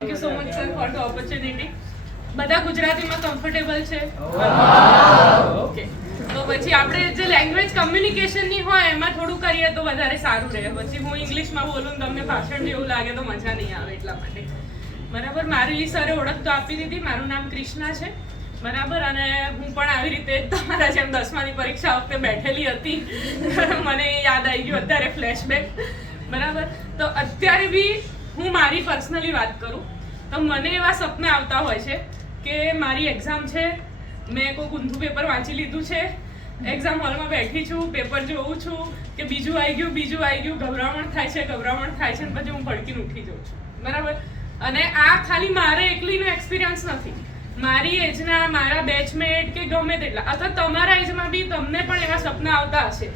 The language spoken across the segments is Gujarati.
Thank you so much sir for the opportunity. બધા ગુજરાતીમાં કમ્ફર્ટેબલ છે? ઓકે. તો પછી આપણે જે લેંગ્વેજ કમ્યુનિકેશનની હોય એમાં થોડું કરીએ તો વધારે સારું રહે. પછી હું ઇંગ્લિશમાં બોલું તમને ભાષણ જેવું લાગે તો મજા નહીં આવે એટલા માટે. બરાબર. મારી સરે ઓળખ તો આપી દીધી. મારું નામ કૃષ્ણા છે. બરાબર. અને હું પણ આવી રીતે તમારા જેમ 10માની પરીક્ષા વખતે બેઠેલી હતી. મને યાદ આવી ગયું અત્યારે ફ્લેશબેક. બરાબર. તો અત્યારે બી હું મારી પર્સનલી વાત કરું તો મને એવા સપના આવતા હોય છે કે મારી એક્ઝામ છે, મેં કોઈ ઊંધું પેપર વાંચી લીધું છે, એક્ઝામ હોલમાં બેઠી છું, પેપર જોઉં છું કે બીજું આવી ગયું, ગભરામણ થાય છે અને પછી હું ભડકીને ઉઠી જાઉં છું. બરાબર. અને આ ખાલી મારે એકલીનો એક્સપિરિયન્સ નથી. મારી એજના મારા બેચમેટ કે ગમે તેટલા અથવા તમારા એજમાં બી તમને પણ એવા સપના આવતા હશે.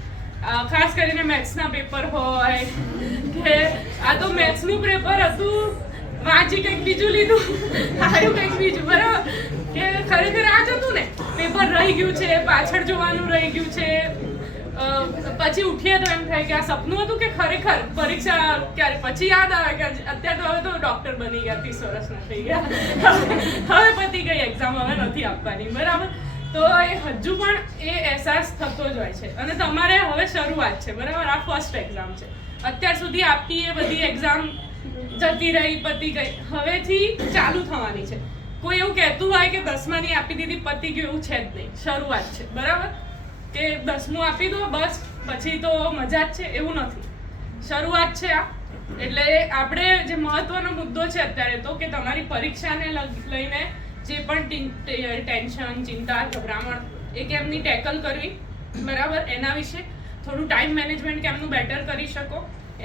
ખાસ કરીને મેથ્સના પેપર હોય કે આ તો મેથ્સનું પેપર હતું, વાંચી કંઈક બીજું લીધું, આવ્યું કંઈક બીજું. બરાબર. કે ખરેખર આ જ હતું ને, પેપર રહી ગયું છે, પાછળ જોવાનું રહી ગયું છે. પછી ઉઠીએ તો એમ થાય કે આ સપનું હતું કે ખરેખર પરીક્ષા ક્યારે. પછી યાદ આવે કે અત્યારે તો હવે તો ડોક્ટર બની ગયા, 30 વર્ષના થઈ ગયા, હવે પતી ગઈ એક્ઝામ, હવે નથી આપવાની. બરાબર. તો એ હજુ પણ એ અહેસાસ થતો જ હોય છે. અને તમારે હવે શરૂઆત છે. બરાબર. આ ફર્સ્ટ એક્ઝામ છે. અત્યાર સુધી આપી એ બધી એક્ઝામ જતી રહી, પતી ગઈ, હવેથી ચાલુ થવાની છે. કોઈ એવું કહેતું હોય કે 10માની આપી દીધી પતી ગયું, એવું છે જ નહીં. શરૂઆત છે. બરાબર. કે 10મું આપી દો બસ પછી તો મજા જ છે, એવું નથી. શરૂઆત છે આ. એટલે આપણે જે મહત્વનો મુદ્દો છે અત્યારે તો કે તમારી પરીક્ષાને લઈને જે પણ ટેન્શન, ચિંતા, ગભરામણ એ કેમની ટેકલ કરવી. બરાબર. એના વિશે થોડું ટાઈમ મેનેજમેન્ટ કેમનું બેટર કરી શકો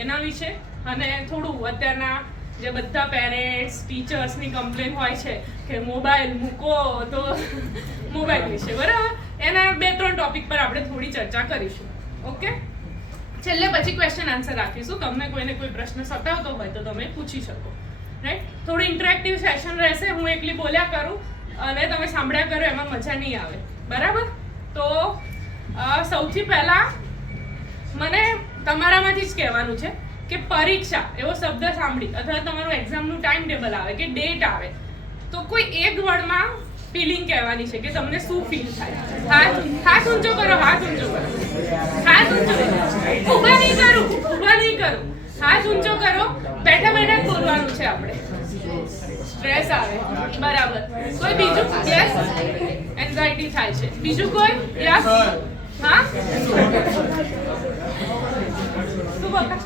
એના વિશે, અને થોડું અત્યારના જે બધા પેરેન્ટ્સ, ટીચર્સની કમ્પ્લેન હોય છે કે મોબાઈલ મૂકો, તો મોબાઈલ વિશે. બરાબર. એના 2-3 ટોપિક પર આપણે થોડી ચર્ચા કરીશું. ઓકે. છેલ્લે પછી ક્વેશ્ચન આન્સર રાખીશું. તમને કોઈને કોઈ પ્રશ્ન સતાવતો હોય તો તમે પૂછી શકો. રાઈટ. થોડું ઇન્ટરેક્ટિવ સેશન રહેશે. હું એકલી બોલ્યા કરું અને તમે સાંભળ્યા કરો, એમાં મજા નહીં આવે. બરાબર. તો સૌથી પહેલા મને તમારામાંથી જ કહેવાનું છે કે પરીક્ષા એવો શબ્દ સાંભળી અથવા તમારું એક્ઝામનું ટાઈમ ટેબલ આવે કે ડેટ આવે તો કોઈ એક વર્ડમાં ફિલિંગ કહેવાની છે કે તમને શું ફીલ થાય. હાથ ઊંચો કરો, હાથ ઊંચો કરો, હાથ ઊંચો કરો. ઊભા નહીં કરું, હાથ ઊંચો કરો. બેઠા બેઠા બોલવાનું છે આપણે. સ્ટ્રેસ આવે. બરાબર. કોઈ બીજું? યસ. એન્ઝાઇટી થાય છે. બીજું કોઈ? યસ. હા. શું બોલતા?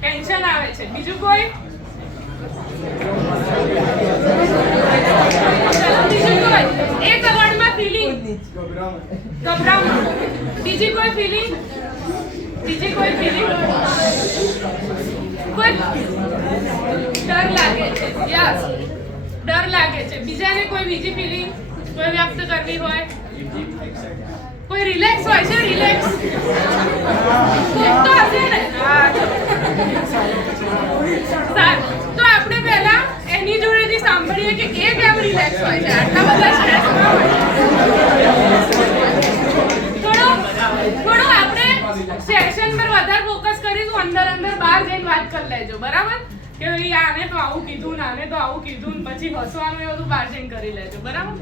ટેન્શન આવે છે. બીજું કોઈ? બીજું કોઈ? એક વર્ડમાં ફીલિંગ. ગભરામણ. બીજી કોઈ ફીલિંગ? કોઈ ડર લાગે છે. યસ. ડર લાગે છે. બીજાને કોઈ બીજી ફીલિંગ કોઈ વ્યક્ત કરવી હોય? કોઈ રિલેક્સ હોય છે? રિલેક્સ કોઈ તો હશે ને. સારું. તો આપણે પહેલા એની જોડેથી સાંભળીએ કે એ કેમ રિલેક્સ હોય છે, આટલા બધા સ્ટ્રેસમાં હોય. થોડો આપણે સેશન પર વધારે ફોકસ કરીશું. અંદર બહાર જઈને વાત કરી લેજો. બરાબર. કે આને તો આવું કીધું ને આને તો આવું કીધું ને પછી હસવાનું એ બધું બહાર જઈને કરી લેજો. બરાબર.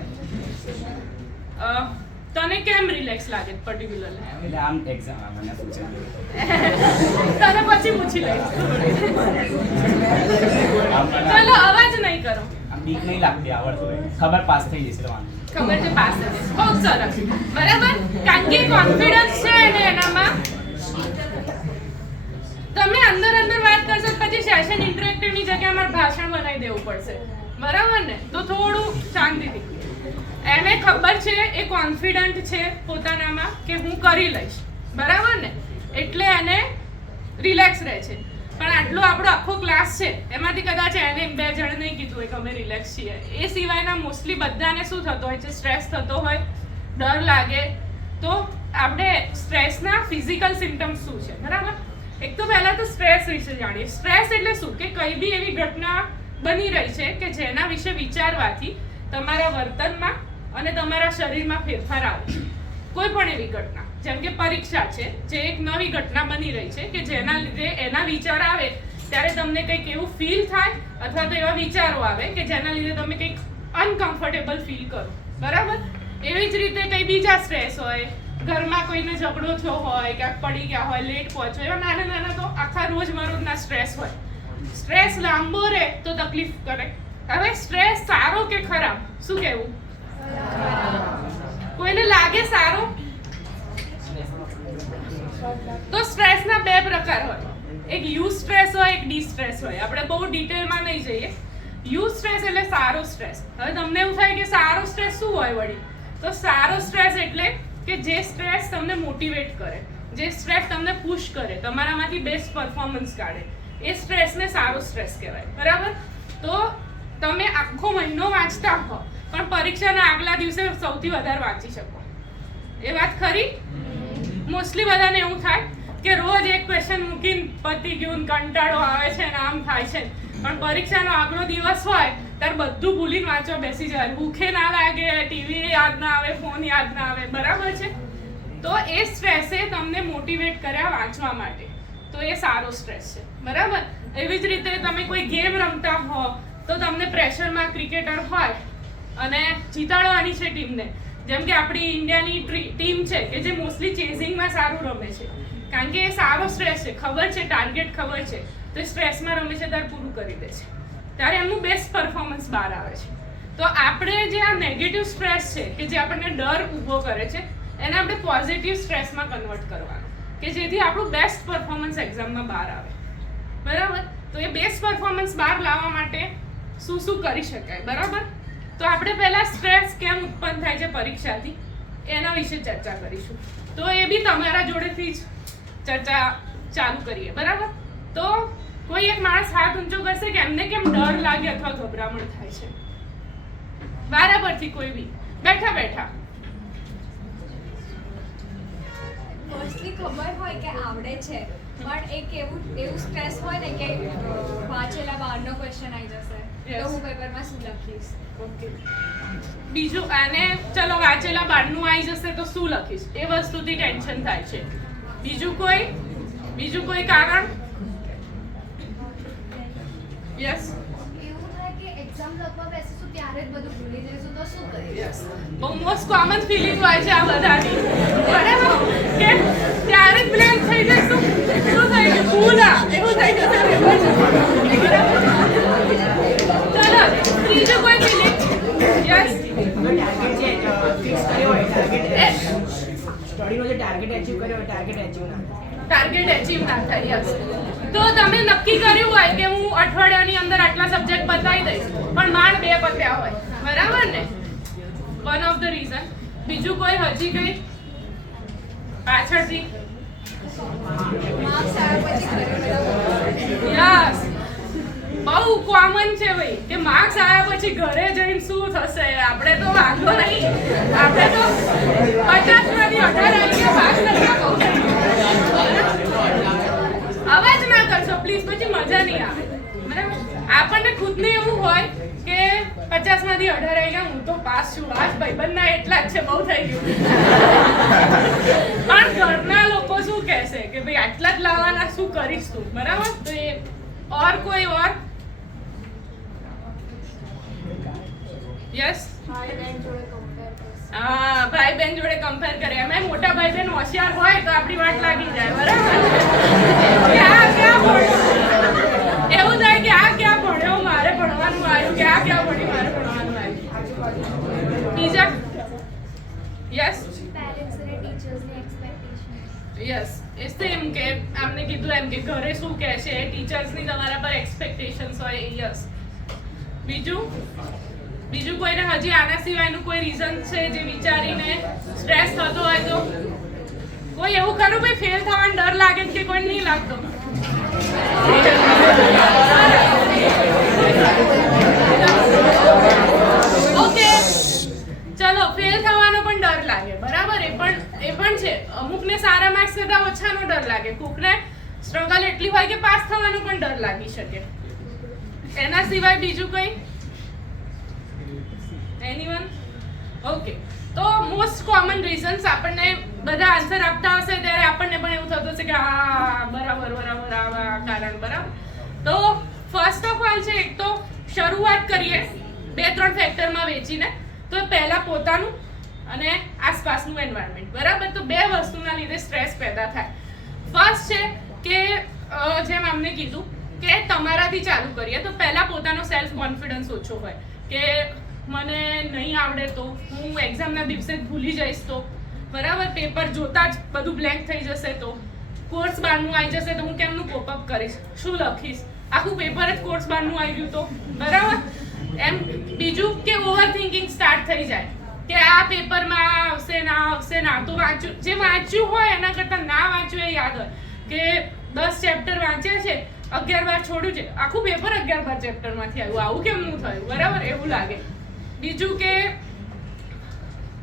તને કેમ રિલેક્સ લાગે પર્ટિક્યુલરલી? એટલે આમ એક્ઝામ મને પૂછે તને પછી પૂછી લઈશ. ચલો અવાજ નહીં કરો. આમ બીક નહીં લાગતી, આવડતું હોય, ખબર પાસ થઈ જશે વાંધો. ખબર છે પાસ થશે. બહુ સરસ. બરાબર. કારણ કે કોન્ફિડન્સ છે ને એનામાં. તમે અંદર વાત કરશો પછી સેશન ઇન્ટરેક્ટિવની જગ્યાએ અમારે ભાષણ બનાવી દેવું પડશે. બરાબર ને. તો થોડું શાંતિથી. એને ખબર છે, એ કોન્ફિડન્ટ છે પોતાનામાં કે હું કરી લઈશ. બરાબર ને. એટલે એને રિલેક્સ રહે છે. પણ આટલો આપણો આખો ક્લાસ છે એમાંથી કદાચ એને 2 જણ નહીં કીધું હોય કે અમે રિલેક્સ છીએ. એ સિવાયના મોસ્ટલી બધાને શું થતો હોય છે? સ્ટ્રેસ થતો હોય, ડર લાગે. તો આપણે સ્ટ્રેસના ફિઝિકલ સિમ્ટમ્સ શું છે? બરાબર. એક તો પહેલા તો સ્ટ્રેસ વિશે જાણીએ. સ્ટ્રેસ એટલે શું? કે કઈ બી એવી ઘટના બની રહી છે કે જેના વિશે વિચારવાથી તમારા વર્તનમાં અને તમારા શરીરમાં ફેરફાર આવે. કોઈ પણ એવી ઘટના, જેમ કે પરીક્ષા છે, જે એક નવી ઘટના બની રહી છે કે જેના લીધે એના વિચાર આવે ત્યારે તમને કંઈક એવું ફીલ થાય અથવા તો એવા વિચારો આવે કે જેના લીધે તમે કંઈક અનકમ્ફર્ટેબલ ફીલ કરો, બરાબર? એવી જ રીતે કંઈ બીજા સ્ટ્રેસ હોય, ઘરમાં કોઈને ઝઘડો થયો હોય, ક્યાંક પડી ગયા હોય, લેટ પહોંચો, એવા નાના નાના તો આખા રોજમરોજના સ્ટ્રેસ હોય. સ્ટ્રેસ લાંબો રહે તો તકલીફ કરે. હવે સ્ટ્રેસ સારો કે ખરાબ, શું કહેવું? કોઈને લાગે સારો? તો સ્ટ્રેસના બે પ્રકાર હોય, એક યુ સ્ટ્રેસ હોય, એક ડી સ્ટ્રેસ હોય. આપણે બહુ ડિટેલમાં નહીં જઈએ. યુ સ્ટ્રેસ એટલે સારો સ્ટ્રેસ. હવે તમને એવું થાય કે સારો સ્ટ્રેસ શું હોય વળી? તો સારો સ્ટ્રેસ એટલે કે જે સ્ટ્રેસ તમને મોટિવેટ કરે, જે સ્ટ્રેસ તમને પુશ કરે, તમારામાંથી બેસ્ટ પરફોર્મન્સ કાઢે, એ સ્ટ્રેસને સારો સ્ટ્રેસ કહેવાય, બરાબર? તો તમે આખો મહિનો વાંચતા હો પણ પરીક્ષાના આગલા દિવસે સૌથી વધારે વાંચી શકો, એ વાત ખરી? મોસ્ટલી બધાને એવું થાય કે રોજ એક ક્વેશ્ચન મૂકીને પતી ગયું, કંટાળો આવે છે ને આમ થાય છે, પણ પરીક્ષાનો આગલો દિવસ હોય ત્યારે બધું ભૂલીને વાંચવા બેસી જાય, ભૂખે ના લાગે, ટીવી યાદ ના આવે, ફોન યાદ ના આવે, બરાબર છે? તો એ સ્ટ્રેસે તમને મોટિવેટ કર્યા વાંચવા માટે, તો એ સારો સ્ટ્રેસ છે, બરાબર? એવી જ રીતે તમે કોઈ ગેમ રમતા હો તો તમને પ્રેશરમાં ક્રિકેટર હોય અને જીતાડવાની છે ટીમને, જેમ કે આપણી ઇન્ડિયાની ટીમ છે કે જે મોસ્ટલી ચેઝિંગમાં સારું રમે છે, કારણ કે એ સારો સ્ટ્રેસ છે, ખબર છે, ટાર્ગેટ ખબર છે, તો એ સ્ટ્રેસમાં રમે છે ત્યારે પૂરું કરી દે છે, ત્યારે એમનું બેસ્ટ પરફોર્મન્સ બહાર આવે છે. તો આપણે જે આ નેગેટિવ સ્ટ્રેસ છે કે જે આપણને ડર ઊભો કરે છે, એને આપણે પોઝિટિવ સ્ટ્રેસમાં કન્વર્ટ કરવાનું, કે જેથી આપણું બેસ્ટ પરફોર્મન્સ એક્ઝામમાં બહાર આવે, બરાબર? તો એ બેસ્ટ પરફોર્મન્સ બહાર લાવવા માટે શું શું કરી શકાય, બરાબર? તો આપણે પહેલાં સ્ટ્રેસ કેમ ઉત્પન્ન થાય છે પરીક્ષાથી એના વિશે ચર્ચા કરીશું. તો એ બી તમારા જોડેથી જ ચર્ચા ચાલુ કરીએ, બરાબર? તો કોઈ એક માણસ હાથ ઊંચો કરશે કે એમને કેમ ડર લાગે અથવા ગભરામણ થાય છે, બરાબરથી કોઈ બી બેઠા બેઠા. મોસ્ટલી ખબર હોય કે આવડે છે પણ એક એવું સ્ટ્રેસ હોય ને કે વાંચેલા બહારનો ક્વેશ્ચન આવી જશે તો હું પેપરમાં શું લખીશ. ઓકે, બીજું આને ચલો વાંચેલા બારનું આવી જશે તો શું લખીશ, એ વસ્તુથી ટેન્શન થાય છે. બીજું કોઈ કારણ? યસ, એવું થાય કે એક્ઝામ લખવા બેસીશું ત્યારે જ બધું ભૂલી જઈશું તો શું કરીએ? યસ, બહુ મોસ્ટ કોમન ફિલિંગ હોય છે આ બધાની, બરાબર? કે ત્યારે જ બ્લેન્ક થઈ જઈશું, શું થઈ ગયું, ભૂલા એવું થઈ જશે, બરાબર? ચલો ત્રીજું કોઈ ફિલિંગ? યસ, ટાર્ગેટ એચીવ ના થાય. યસ, તો તમે નક્કી કર્યું હોય કે હું અઠવાડિયાની અંદર આટલા સબ્જેક્ટ બતાવી દઈશ પણ માંડ 2 પત્યા હોય, બરાબર ને? One of the reason. બીજું કોઈ હજી કઈ પાછળથી? માર્ક્સ આવ્યા પછી ઘરે બધા યસ, બહુ કોમન છે ભાઈ કે માર્ક્સ આવ્યા પછી ઘરે જઈને શું થશે, આપણે તો વાંધો નહીં, આપણે તો 50 માંથી 18 આવી ગયા, પાસ થઈ ગયા, બહુ થઈ ગયું. અવાજ ના કરશો પ્લીઝ, પછી મજા નહીં આવે, બરાબર? આપણને ખુદને એવું હોય કે 50 માંથી 18 આવી ગયા, હું તો પાસ છું, આજ ભાઈબંધના એટલા જ છે, બહુ થઈ ગયું. પણ ઘરના લોકો શું કહેશે કે ભાઈ આટલા જ લાવવાના, શું કરીશ તું, બરાબર? તો એ ઓર કોઈ ઓર? યસ, ભાઈ બહેન જોડે કમ્પેર કરશે. હા, ભાઈ બહેન જોડે કમ્પેર કરે, એમાં મોટા ભાઈ બહેન હોશિયાર હોય તો આપણી વાટ લાગી જાય, બરાબર? કે આ ક્યાં ભણ્યો, એવું થાય કે આ ક્યાં ભણ્યો, મારે ભણવાનું આવ્યું, કે આ ક્યાં ભણી, મારે ભણવાનું આવ્યું. બીજા? યસ, પેરેન્ટ્સ અને ટીચર્સની એક્સપેક્ટેશન. યસ, એ સેમ કે આમને કીધું એમ કે ઘરે શું કહે છે, ટીચર્સની તમારા પર એક્સપેક્ટેશન્સ હોય. યસ, બીજું કોઈને હજી આના સિવાયનું કોઈ રીઝન છે જે વિચારીને સ્ટ્રેસ થતો હોય તો? કોઈ એવું ખરું ભાઈ ફેલ થવાનો ડર લાગે કે કોઈ નહીં લાગતો? ઓકે, ચલો ફેલ થવાનો પણ ડર લાગે, બરાબર? એ પણ છે. અમુકને સારા માર્ક્સ કરતા ઓછાનો ડર લાગે, કોકને સ્ટ્રગલ એટલી હોય કે પાસ થવાનો પણ ડર લાગી શકે. એના સિવાય બીજું કંઈ? એનીવન? ઓકે, તો મોસ્ટ કોમન રીઝન્સ આપણને બધા આન્સર આપતા હશે ત્યારે આપણને પણ એવું થતું હશે કે હા બરાબર આ કારણ, બરાબર? તો ફર્સ્ટ ઓફ ઓલ છે, એક તો શરૂઆત કરીએ 2-3 ફેક્ટરમાં વેચીને. તો પહેલા પોતાનું અને આસપાસનું એન્વાયરમેન્ટ, બરાબર. તો બે વસ્તુના લીધે સ્ટ્રેસ પેદા થાય. ફર્સ્ટ છે કે જેમ અમને કીધું કે તમારાથી ચાલુ કરીએ. તો પહેલા પોતાનો સેલ્ફ કોન્ફિડન્સ ઓછો હોય કે મને નહીં આવડે તો, હું એક્ઝામના દિવસે જ ભૂલી જઈશ તો, બરાબર. પેપર જોતા જ બધું બ્લેન્ક થઈ જશે તો, કોર્સ બહારનું આવી જશે તો હું કેમનું કોપઅપ કરીશ, શું લખીશ, આખું પેપર જ કોર્સ બહારનું આવી ગયું તો, બરાબર. એમ બીજું કે ઓવર થિંકિંગ સ્ટાર્ટ થઈ જાય કે આ પેપરમાં આવશે ના, તો વાંચ્યું, જે વાંચ્યું હોય એના કરતાં ના વાંચ્યું એ યાદ હોય કે 10 ચેપ્ટર વાંચ્યા છે, 11 વાર છોડ્યું છે, આખું પેપર 11 ચેપ્ટરમાંથી આવ્યું, આવું કેમનું થયું, બરાબર, એવું લાગે. બીજું કે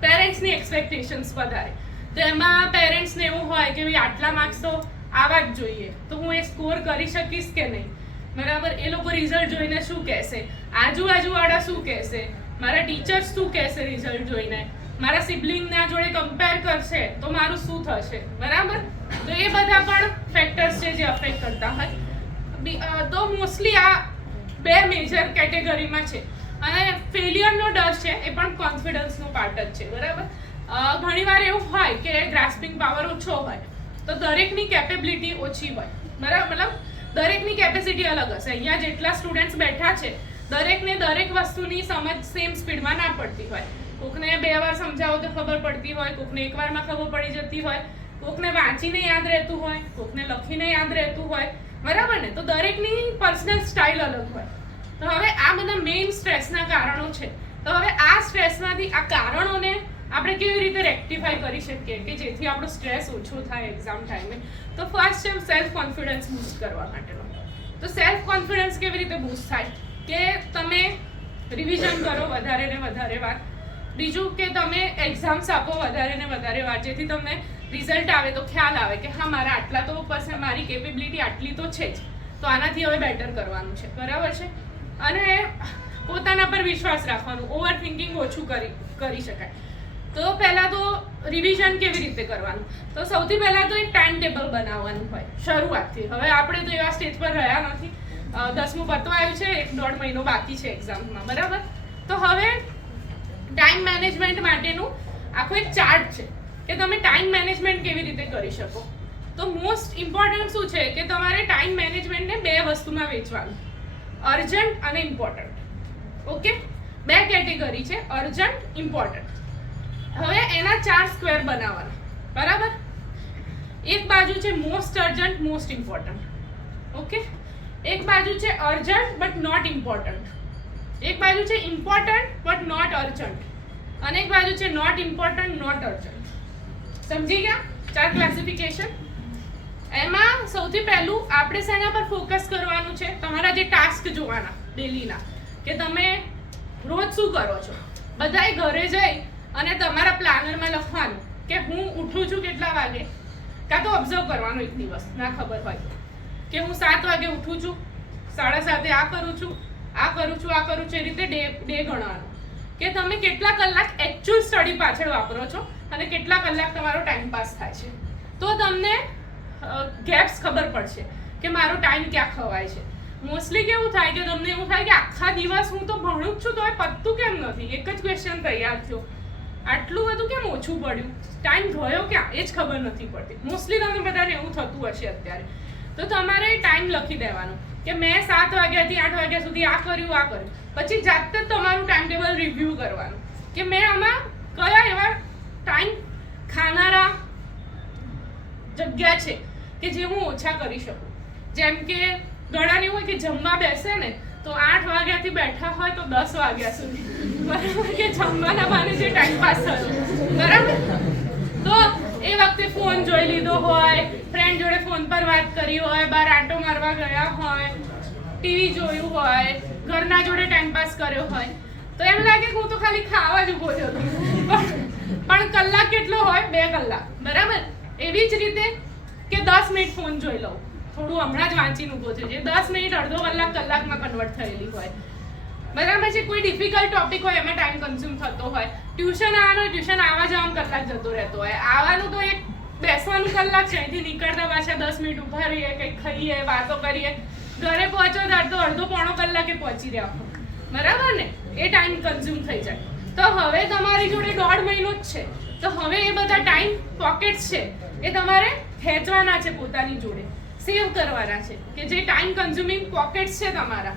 પેરેન્ટ્સની એક્સપેક્ટેશન્સ વધારે. તો એમાં પેરેન્ટ્સને એવું હોય કે ભાઈ આટલા માર્ક્સ તો આવવા જ જોઈએ, તો હું એ સ્કોર કરી શકીશ કે નહીં, બરાબર. એ લોકો રિઝલ્ટ જોઈને શું કહેશે, આજુબાજુવાળા શું કહેશે, મારા ટીચર્સ શું કહેશે રિઝલ્ટ જોઈને, મારા સિબલિંગના જોડે કમ્પેર કરશે તો મારું શું થશે, બરાબર. તો એ બધા પણ ફેક્ટર્સ છે જે અફેક્ટ કરતા હોય. તો મોસ્ટલી આ બે મેજર કેટેગરીમાં છે. અને ફેલિયરનો ડર છે એ પણ કોન્ફિડન્સનો પાર્ટ જ છે, બરાબર. ઘણીવાર એવું હોય કે ગ્રાસ્પિંગ પાવર ઓછો હોય તો દરેકની કેપેબિલિટી ઓછી હોય, બરાબર. મતલબ દરેકની કેપેસિટી અલગ હશે. અહીંયા જેટલા સ્ટુડન્ટ્સ બેઠા છે દરેકને દરેક વસ્તુની સમજ સેમ સ્પીડમાં ના પડતી હોય. કોકને 2 વાર સમજાવો તો ખબર પડતી હોય, કોકને 1 વારમાં ખબર પડી જતી હોય, કોકને વાંચીને યાદ રહેતું હોય, કોકને લખીને યાદ રહેતું હોય, બરાબર ને. તો દરેકની પર્સનલ સ્ટાઇલ અલગ હોય. તો હવે આ બધા મેઇન સ્ટ્રેસના કારણો છે. તો હવે આ સ્ટ્રેસમાંથી આ કારણોને આપણે કેવી રીતે રેક્ટિફાઈ કરી શકીએ કે જેથી આપણો સ્ટ્રેસ ઓછો થાય એક્ઝામ ટાઈમે. તો ફર્સ્ટ છે સેલ્ફ કોન્ફિડન્સ બૂસ્ટ કરવા માટેનો. તો સેલ્ફ કોન્ફિડન્સ કેવી રીતે બૂસ્ટ થાય કે તમે રિવિઝન કરો વધારે ને વધારે વાર. બીજું કે તમે એક્ઝામ્સ આપો વધારે ને વધારે વાર, જેથી તમને રિઝલ્ટ આવે તો ખ્યાલ આવે કે હા મારા આટલા તો પરસેન્ટ, મારી કેપેબિલિટી આટલી તો છે જ, તો આનાથી હવે બેટર કરવાનું છે, બરાબર છે. અને પોતાના પર વિશ્વાસ રાખવાનું, ઓવર થિંકિંગ ઓછું કરી શકાય. તો પહેલાં તો રિવિઝન કેવી રીતે કરવાનું, તો સૌથી પહેલાં તો એક ટાઈમ ટેબલ બનાવવાનું હોય શરૂઆતથી. હવે આપણે તો એવા સ્ટેજ પર રહ્યા નથી, 10મું પતવા આવ્યું છે, 1-1.5 મહિનો બાકી છે એક્ઝામમાં, બરાબર. તો હવે ટાઈમ મેનેજમેન્ટ માટેનું આખો એક ચાર્ટ છે કે તમે ટાઈમ મેનેજમેન્ટ કેવી રીતે કરી શકો. તો મોસ્ટ ઇમ્પોર્ટન્ટ શું છે કે તમારે ટાઈમ મેનેજમેન્ટને 2 વસ્તુમાં વેચવાનું, અર્જન્ટ અને ઇમ્પોર્ટન્ટ. ઓકે, 2 કેટેગરી છે, અર્જન્ટ, ઇમ્પોર્ટન્ટ. હવે એના 4 સ્ક્વેર બનાવવાના, બરાબર. એક બાજુ છે most urgent, most important. Okay, એક બાજુ છે અર્જન્ટ બટ નોટ ઇમ્પોર્ટન્ટ, એક બાજુ છે ઇમ્પોર્ટન્ટ બટ નોટ અર્જન્ટ, અને એક બાજુ છે નોટ ઇમ્પોર્ટન્ટ, નોટ અર્જન્ટ. સમજી ગયા 4 ક્લાસિફિકેશન? એમાં સૌથી પહેલું આપણે શેના પર ફોકસ કરવાનું છે, તમારા જે ટાસ્ક જોવાના ડેલીના, કે તમે રોજ શું કરો છો. બધાએ ઘરે જઈ અને તમારા પ્લાનરમાં લખવાનું કે હું ઉઠું છું કેટલા વાગે, કાં તો ઓબ્ઝર્વ કરવાનું એક દિવસ ના ખબર હોય કે હું 7 વાગે ઉઠું છું, 7:30 આ કરું છું, આ કરું છું, આ કરું છું, એ રીતે ડે ગણવાનું કે તમે કેટલા કલાક એકચ્યુઅલ સ્ટડી પાછળ વાપરો છો અને કેટલા કલાક તમારો ટાઈમ પાસ થાય છે. તો તમને ગેપ્સ ખબર પડશે કે મારો ટાઈમ ક્યાં ખવાય છે. મોસ્ટલી કેવું થાય કે તમને એવું થાય કે આખા દિવસ હું તો ભણું જ છું તો એ પતતું કેમ નથી, એક જ ક્વેશ્ચન તૈયાર થયો, આટલું બધું કેમ ઓછું પડ્યું, ટાઈમ ગયો ક્યાં એ જ ખબર નથી પડતી. મોસ્ટલી તમને બધાને એવું થતું હશે અત્યારે. તો તમારે ટાઈમ લખી દેવાનો કે મેં 7 વાગ્યાથી 8 વાગ્યા સુધી આ કર્યું, આ કર્યું. પછી જાતે જ તમારું ટાઈમ ટેબલ રિવ્યૂ કરવાનું કે મેં આમાં કયા એવા ટાઈમ ખાનારા જગ્યા છે કે જે હું ઓછા કરી શકું. જેમ કે ઘણાને હોય કે જમવા બેસે ને તો 8 વાગ્યાથી બેઠા હોય તો 10 વાગ્યા સુધી, બરાબર, કે જમવાના બહાને જે ટાઈમ પાસ થયો, બરાબર. તો એ વખતે ફોન જોઈ લીધો હોય, ફ્રેન્ડ જોડે ફોન પર વાત કરી હોય, બહાર આંટો મારવા ગયા હોય, ટીવી જોયું હોય, ઘરના જોડે ટાઈમ પાસ કર્યો હોય, તો એમ લાગે કે હું તો ખાલી ખાવા જ ઊભો થયો, પણ કલાક કેટલો હોય, 2 કલાક, બરાબર. એવી જ રીતે કે 10 મિનિટ ફોન જોઈ લઉં, થોડું હમણાં જ વાંચીને ઊભો થયો છે, 10 મિનિટ અડધો કલાક કલાકમાં કન્વર્ટ થયેલી હોય, બરાબર છે. કોઈ ડિફિકલ્ટ ટોપિક હોય એમાં ટાઈમ કન્ઝ્યુમ થતો હોય, ટ્યુશન આવવાનું, ટ્યુશન આવવા જવામાં કલાક જતો રહેતો હોય, આવવાનું તો એક બેસવાનું કલાક છે, અહીંથી નીકળતા પાછા 10 મિનિટ ઊભા રહીએ, કંઈક ખાઈએ, વાતો કરીએ, ઘરે પહોંચો ત્યારે તો અડધો પોણો કલાકે પહોંચી રહ્યા બરાબર ને, એ ટાઈમ કન્ઝ્યુમ થઈ જાય. તો હવે તમારી જોડે 1.5 મહિનો જ છે, તો હવે એ બધા ટાઈમ પોકેટ્સ છે એ તમારે ખેંચવાના છે, પોતાની જોડે સેવ કરવાના છે, કે જે ટાઈમ કન્ઝ્યુમિંગ પોકેટ્સ છે તમારા,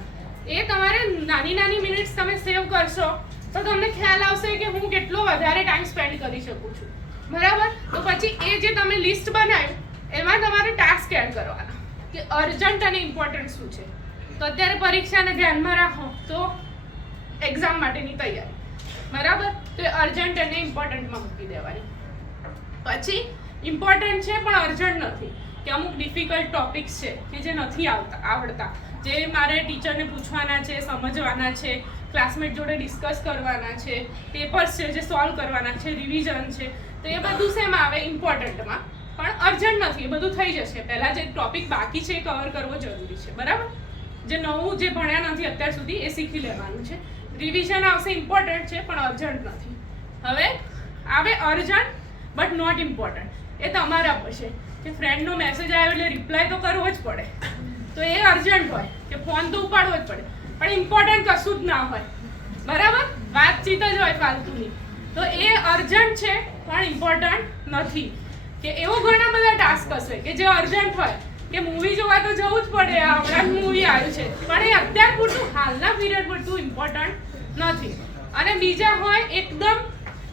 એ તમારે નાની મિનિટ્સ તમે સેવ કરશો તો તમને ખ્યાલ આવશે કે હું કેટલો વધારે ટાઈમ સ્પેન્ડ કરી શકું છું. બરાબર? તો પછી એ જે તમે લિસ્ટ બનાવ્યું એમાં તમારે ટાસ્ક એડ કરવાના કે અર્જન્ટ અને ઇમ્પોર્ટન્ટ શું છે. તો અત્યારે પરીક્ષાને ધ્યાનમાં રાખો તો એક્ઝામ માટેની તૈયારી, બરાબર? તો એ અર્જન્ટ અને ઇમ્પોર્ટન્ટમાં મૂકી દેવાની. પછી ઇમ્પોર્ટન્ટ છે પણ અર્જન્ટ નથી, કે અમુક ડિફિકલ્ટ ટોપિક્સ છે કે જે નથી આવડતા, જે મારે ટીચરને પૂછવાના છે, સમજવાના છે, ક્લાસમેટ જોડે ડિસ્કસ કરવાના છે, પેપર્સ છે જે સોલ્વ કરવાના છે, રિવિઝન છે, તો એ બધું શેમાં આવે? ઇમ્પોર્ટન્ટમાં. પણ અર્જન્ટ નથી, એ બધું થઈ જશે. પહેલાં જે ટોપિક બાકી છે એ કવર કરવો જરૂરી છે, બરાબર? જે નવું જે ભણ્યા નથી અત્યાર સુધી એ શીખી લેવાનું છે. રિવિઝન આવશે, ઇમ્પોર્ટન્ટ છે પણ અર્જન્ટ નથી. હવે આવે અર્જન્ટ બટ નોટ ઇમ્પોર્ટન્ટ. એ તમારા પર છે કે ફ્રેન્ડનો મેસેજ આવ્યો એટલે રિપ્લાય તો કરવો જ પડે, તો એ અર્જન્ટ હોય કે ફોન તો ઉપાડવો જ પડે, પણ ઇમ્પોર્ટન્ટ કશું જ ના હોય, બરાબર? વાતચીત જ હોય ફાલતુની. તો એ અર્જન્ટ છે પણ ઇમ્પોર્ટન્ટ નથી. કે એવો ઘણા બધા ટાસ્ક હશે કે જે અર્જન્ટ હોય, કે મૂવી જોવા તો જવું જ પડે, હમણાં મૂવી આવ્યું છે, પણ એ અત્યાર પૂરતું હાલના પીરિયડ પૂરતું ઇમ્પોર્ટન્ટ નથી. અને બીજા હોય એકદમ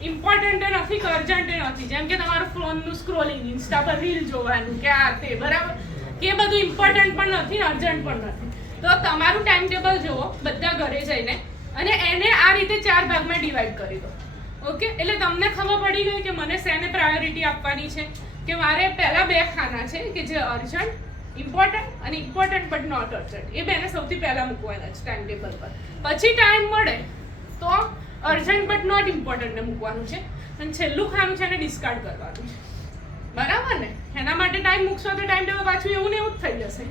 ઇમ્પોર્ટન્ટ નથી કે અર્જન્ટ નથી, જેમ કે તમારું ફોનનું સ્ક્રોલિંગ, ઇન્સ્ટા પર રીલ જોવાનું કે આ તે, બરાબર? કે એ બધું ઇમ્પોર્ટન્ટ પણ નથી ને અર્જન્ટ પણ નથી. તો તમારું ટાઈમ ટેબલ જુઓ બધા ઘરે જઈને, અને એને આ રીતે 4 ભાગમાં ડિવાઈડ કરી દો. ઓકે? એટલે તમને ખબર પડી ગઈ કે મને શેને પ્રાયોરિટી આપવાની છે, કે મારે પહેલા 2 ખાના છે કે જે અર્જન્ટ, ઇમ્પોર્ટન્ટ અને ઇમ્પોર્ટન્ટ બટ નોટ અર્જન્ટ, એ બેને સૌથી પહેલા મૂકવાના છે ટાઈમ ટેબલ પર. પછી ટાઈમ મળે તો અર્જન્ટ બટ નોટ ઇમ્પોર્ટન્ટને મૂકવાનું છે, અને છેલ્લું ખાનું છે એને ડિસ્કાર્ડ કરવાનું છે, બરાબર ને? એના માટે ટાઈમ મૂકશો તો ટાઈમ ટેબલ પાછું એવું ને એવું જ થઈ જશે.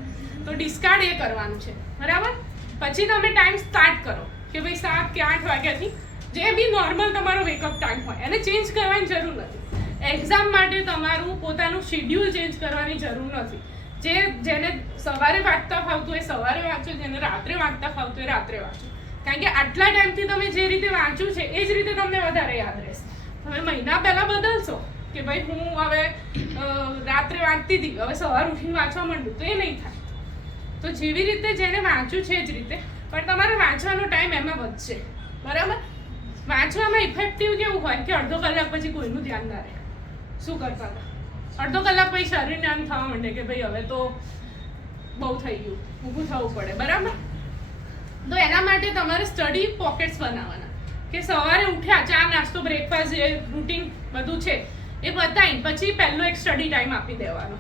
તો ડિસ્કાર્ડ એ કરવાનું છે, બરાબર? પછી તમે ટાઈમ સ્ટાર્ટ કરો કે ભાઈ 7 કે 8 વાગ્યાથી, જે બી નોર્મલ તમારો વેકઅપ ટાઈમ હોય એને ચેન્જ કરવાની જરૂર નથી. એક્ઝામ માટે તમારું પોતાનું શેડ્યુલ ચેન્જ કરવાની જરૂર નથી. જેને સવારે વાંચતા ફાવતું હોય સવારે વાંચો, જેને રાત્રે વાંચતા ફાવતું હોય રાત્રે વાંચો. કારણ કે આટલા ટાઈમથી તમે જે રીતે વાંચ્યું છે એ જ રીતે તમને વધારે યાદ રહેશે. તમે મહિના પહેલાં બદલશો કે ભાઈ હું હવે રાત્રે વાંચતી હતી, હવે સવાર ઉઠીને વાંચવા માંડું, તો એ નહીં થાય. તો જેવી રીતે જેને વાંચ્યું છે એ જ રીતે, પણ તમારે વાંચવાનો ટાઈમ એમાં વધશે, બરાબર? વાંચવામાં ઇફેક્ટિવ કેવું હોય કે અડધો કલાક પછી કોઈનું ધ્યાન ના રહે. શું કરતા હતા? અડધો કલાક પછી શરીરને આમ થવા માંડે કે ભાઈ હવે તો બહુ થઈ ગયું, ઊભું થવું પડે, બરાબર? તો એના માટે તમારે સ્ટડી પોકેટ્સ બનાવવાના, કે સવારે ઉઠ્યા, ચા નાસ્તો બ્રેકફાસ્ટ જે રૂટીન બધું છે એ બતાવીને પછી પહેલો એક સ્ટડી ટાઈમ આપી દેવાનો,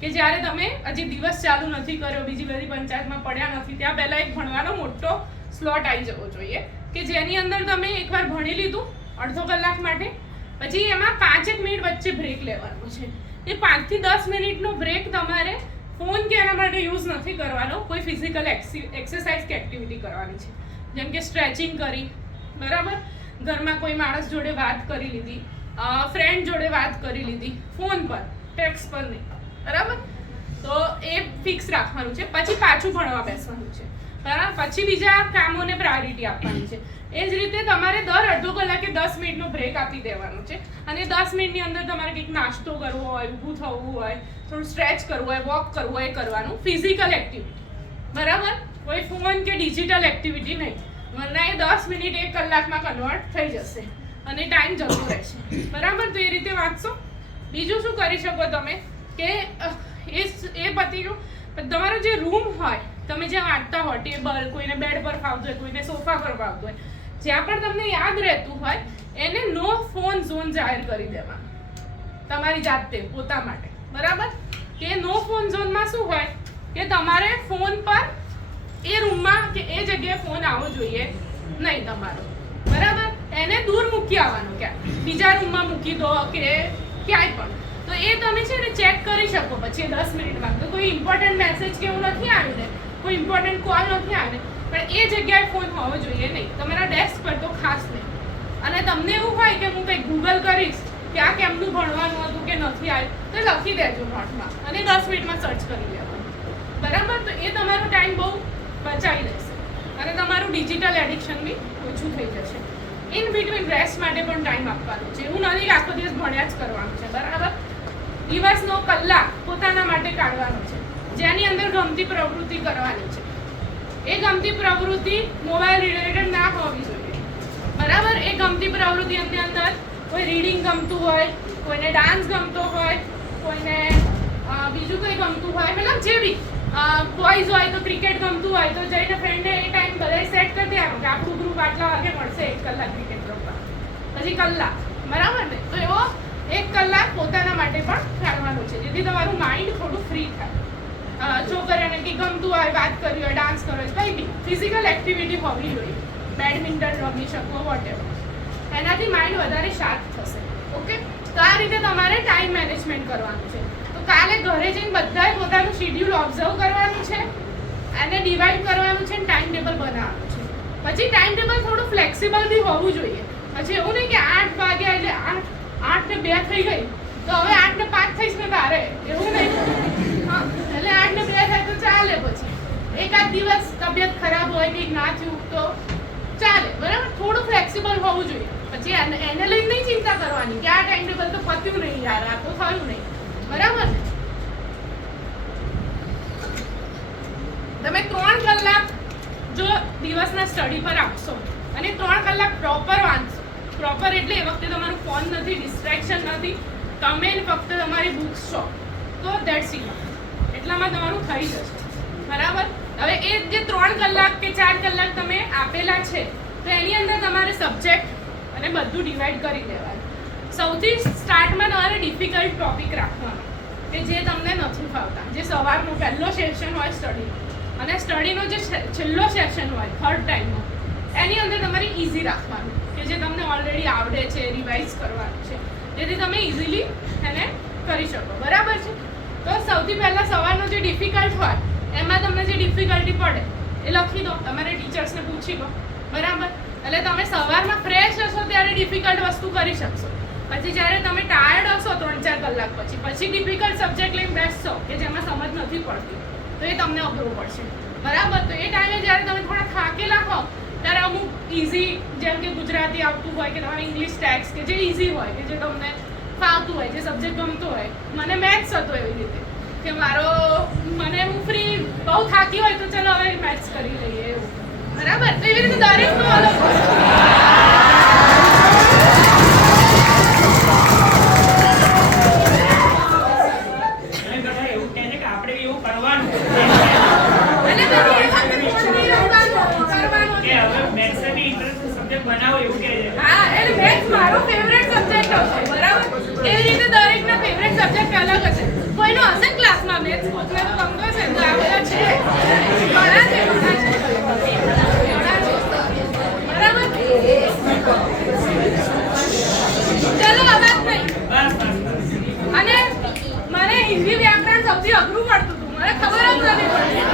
કે જ્યારે તમે હજી દિવસ ચાલુ નથી કર્યો, બીજી બધી પંચાયતમાં પડ્યા નથી, ત્યાં પહેલાં એક ભણવાનો મોટો સ્લોટ આવી જવો જોઈએ, કે જેની અંદર તમે એકવાર ભણી લીધું અડધો કલાક માટે, પછી એમાં 5 મિનિટ વચ્ચે બ્રેક લેવાનો છે. એ 5 થી 10 મિનિટનો બ્રેક તમારે ફોન કે એના માટે યુઝ નથી કરવાનો, કોઈ ફિઝિકલ એક્સરસાઇઝ કે એક્ટિવિટી કરવાની છે, જેમ કે સ્ટ્રેચિંગ કરી, બરાબર? ઘરમાં કોઈ માણસ જોડે વાત કરી લીધી, ફ્રેન્ડ જોડે વાત કરી લીધી, ફોન પર, ટેક્સ્ટ પર નહીં, બરાબર? તો એ ફિક્સ રાખવાનું છે. પછી પાછું ભણવા બેસવાનું છે, બરાબર? પછી બીજા કામોને પ્રાયોરિટી આપવાની છે. એ જ રીતે તમારે દર અડધો કલાકે 10 મિનિટનો બ્રેક આપી દેવાનો છે, અને 10 મિનિટની અંદર તમારે કંઈક નાસ્તો કરવો હોય, ઊભું થવું હોય, થોડું સ્ટ્રેચ કરવું હોય, વોક કરવું હોય, કરવાનું ફિઝિકલ એક્ટિવિટી, બરાબર? કોઈ ફોન કે ડિજિટલ એક્ટિવિટી નહીં, વરના એ 10 મિનિટ 1 કલાકમાં કન્વર્ટ થઈ જશે અને ટાઈમ જતો રહેશે, બરાબર? તો એ રીતે વાંચશો. બીજું શું કરી શકો તમે કે એ પતી ગયું. તમારો જે રૂમ હોય, તમે જ્યાં વાંચતા હોય, ટેબલ, કોઈને બેડ પર ફાવતું હોય, કોઈને સોફા પર ફાવતું હોય, જ્યાં પણ તમને યાદ રહેતું હોય એને નો ફોન ઝોન જાહેર કરી દેવાનો તમારી જાતે પોતા માટે, બરાબર? કે નો ફોન ઝોનમાં શું હોય કે તમારે ફોન પર એ રૂમમાં કે એ જગ્યાએ ફોન આવવો જોઈએ નહીં તમારો, બરાબર? એને દૂર મૂકી આવવાનો, ક્યાં બીજા રૂમમાં મૂકી દો કે ક્યાંય પણ. તો એ તમે છે ને ચેક કરી શકો પછી 10 મિનિટમાં. તો કોઈ ઇમ્પોર્ટન્ટ મેસેજ કે એવું નથી આવ્યું ને, કોઈ ઇમ્પોર્ટન્ટ કોલ નથી આવ્યો, પણ એ જગ્યાએ ફોન હોવો જોઈએ નહીં, તમારા ડેસ્ક પર તો ખાસ નહીં. અને તમને એવું હોય કે હું કંઈક ગૂગલ કરીશ કે આ કેમનું ભણવાનું હતું કે નથી આવ્યું, તો લખી દેજો નોટમાં અને 10 મિનિટમાં સર્ચ કરી લેવાનું. બરાબર? તો એ તમારો ટાઈમ બહુ બચાવી લેશે અને તમારું ડિજિટલ એડિક્શન બી ઓછું થઈ જશે. ઇન બિટવીન રેસ્ટ માટે પણ ટાઈમ આપવાનો છે. એવું નથી કે આખો દિવસ ભણ્યા જ કરવાનું છે. બરાબર? દિવસનો કલાક પોતાના માટે કાઢવાનો છે, જેની અંદર ગમતી પ્રવૃત્તિ કરવાની છે. એ ગમતી પ્રવૃત્તિ મોબાઈલ રિલેટેડ ના હોવી જોઈએ. બરાબર? એ ગમતી પ્રવૃત્તિની અંદર કોઈ રીડિંગ ગમતું હોય, કોઈને ડાન્સ ગમતો હોય, કોઈને બીજું કંઈ ગમતું હોય, મતલબ જે બી બોયઝ હોય તો ક્રિકેટ ગમતું હોય તો જઈને ફ્રેન્ડને એ ટાઈમ બધાય સેટ કરી દેવાનું કે આપણું ગ્રુપ આટલા વાગે મળશે 1 કલાક ક્રિકેટ રમવા, પછી કલાક. બરાબર ને? તો એવો 1 કલાક પોતાના માટે પણ કાઢવાનો છે, જેથી તમારું માઇન્ડ થોડું ફ્રી થાય. છોકરીઓને કંઈ ગમતું હોય, વાત કરવી હોય, ડાન્સ કરવો હોય, કંઈ બી ફિઝિકલ એક્ટિવિટી હોવી જોઈએ. બેડમિન્ટન રમી શકો, વોટેવર. એનાથી માઇન્ડ વધારે શાર્પ થશે. ઓકે? તો આ રીતે તમારે ટાઈમ મેનેજમેન્ટ કરવાનું છે. તો કાલે ઘરે જઈને બધાએ પોતાનું શેડ્યુલ ઓબ્ઝર્વ કરવાનું છે અને ડિવાઈડ કરવાનું છે અને ટાઈમ ટેબલ બનાવવાનું છે. પછી ટાઈમ ટેબલ થોડું ફ્લેક્સિબલ બી હોવું જોઈએ. પછી એવું નહીં કે 8 વાગ્યા એટલે 8 ને 2 થઈ ગઈ તો હવે 8 ને 5 થઈશ ને તારે, એવું નહીં. હા, એટલે 8 ને 2 થાય તો ચાલે. પછી એકાદ દિવસ તબિયત ખરાબ હોય કે ના થયું તો ચાલે. બરાબર? થોડું ફ્લેક્સિબલ હોવું જોઈએ. પછી એને લઈને નહીં ચિંતા કરવાની કે આ ટાઈમ ટેબલ તો પત્યું નહીં યાર, આ તો થયું નહીં. બરાબર ને? તમે 3 કલાક જો દિવસના સ્ટડી પર આપશો અને 3 કલાક પ્રોપર વાંચશો, પ્રોપર એટલે એ વખતે તમારું ફોન નથી, ડિસ્ટ્રેક્શન નથી, તમે ફક્ત તમારી બુક્સ છો, તો ધેટ્સ ઇનફ. એટલામાં તમારું થઈ જશે. બરાબર? હવે એ જે 3 કલાક કે 4 કલાક તમે આપેલા છે તો એની અંદર તમારે સબ્જેક્ટ અને બધું ડિવાઈડ કરી દેવાનું. સૌથી સ્ટાર્ટમાં તમારે ડિફિકલ્ટ ટોપિક રાખવાનો કે જે તમને નથી ફાવતા, જે સવારનો પહેલો સેશન હોય સ્ટડીનો અને સ્ટડીનો જે છેલ્લો સેશન હોય થર્ડ ટાઈમનો, એની અંદર તમારે ઇઝી રાખવાનું કે જે તમને ઓલરેડી આવડે છે, રિવાઇઝ કરવાનું છે, જેથી તમે ઇઝીલી એને કરી શકો. બરાબર છે? તો સૌથી પહેલાં સવારનો જે ડિફિકલ્ટ હોય એમાં તમને જે ડિફિકલ્ટી પડે એ લખી દો, તમારે ટીચર્સને પૂછી લો. બરાબર? એટલે તમે સવારમાં ફ્રેશ હશો ત્યારે ડિફિકલ્ટ વસ્તુ કરી શકશો. પછી જ્યારે તમે ટાયર્ડ હશો 3-4 કલાક પછી ડિફિકલ્ટ સબ્જેક્ટ લઈને બેસશો કે જેમાં સમજ નથી પડતી તો એ તમને અઘરું પડશે. બરાબર? તો એ ટાઈમે જ્યારે તમે થોડા થાકેલા હો ત્યારે અમુક ઇઝી, જેમ કે ગુજરાતી આવતું હોય કે તમારે ઇંગ્લિશ ટેક્સ કે જે ઇઝી હોય, કે જે તમને ફાવતું હોય, જે સબ્જેક્ટ ગમતો હોય. મને મેથ્સ હતો એવી રીતે કે મને હું ફ્રી બહુ થાકી હોય તો ચલો હવે મેથ્સ કરી લઈએ એવું. બરાબર? તો એવી રીતે દરેકનું અલગ હોય. મારો ફેવરેટ સબ્જેક્ટ હશે. બરાબર? એવી રીતે દરેકના ફેવરેટ સબ્જેક્ટ અલગ હશે. કોઈનો હશે ક્લાસમાં મેથ્સ, કોઈને તો ગમતો હશે. તો આ બધા છે, ઘણા છે. બરાબર? ચલો અવાજ નહીં. અને મને હિન્દી વ્યાકરણ સૌથી અઘરું પડતું હતું, મને ખબર જ નથી પડતી.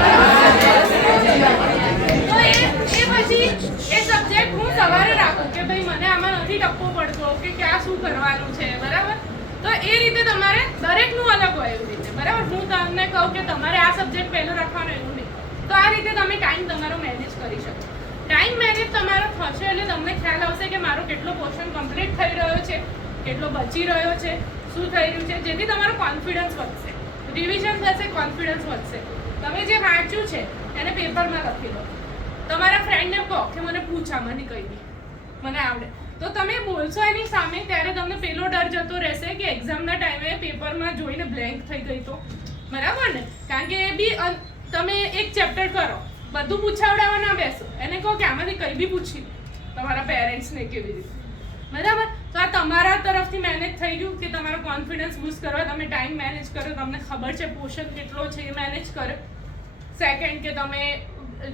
તો એ પછી એ સબ્જેક્ટ હું સવારે રાખું કે ભાઈ મને આમાં નથી ટપ્પો પડતો કે ક્યાં શું કરવાનું છે. બરાબર? તો એ રીતે તમારે દરેકનું અલગ હોય એવી રીતે. બરાબર? હું તમને કહું કે તમારે આ સબ્જેક્ટ પહેલો રાખવાનો એવું નહીં. તો આ રીતે તમે ટાઈમ તમારો મેનેજ કરી શકો. ટાઈમ મેનેજ તમારો થશે એટલે તમને ખ્યાલ આવશે કે મારો કેટલો પોર્શન કમ્પ્લીટ થઈ રહ્યો છે, કેટલો બચી રહ્યો છે, શું થઈ રહ્યું છે, જેથી તમારો કોન્ફિડન્સ વધશે, રિવિઝન થશે, કોન્ફિડન્સ વધશે. તમે જે વાંચ્યું છે એને પેપરમાં લખી લો. તમારા ફ્રેન્ડને કહો કે મને પૂછા, મને કહી દે, મને આવડે. તો તમે બોલશો એની સામે ત્યારે તમને પેલો ડર જતો રહેશે કે એક્ઝામના ટાઈમે પેપરમાં જોઈને બ્લેન્ક થઈ ગઈ તો. બરાબર ને? કારણ કે એ બી તમે એક ચેપ્ટર કરો, બધું પૂછાવડાવવા ના બેસો. એને કહો કે આમાંથી કંઈ બી પૂછી તમારા પેરેન્ટ્સને કેવી રીતે. બરાબર? તો આ તમારા તરફથી મેનેજ થઈ ગયું કે તમારો કોન્ફિડન્સ બૂસ્ટ કરવા તમે ટાઈમ મેનેજ કર્યો, તમને ખબર છે પોર્શન કેટલો છે એ મેનેજ કર્યો. સેકન્ડ કે તમે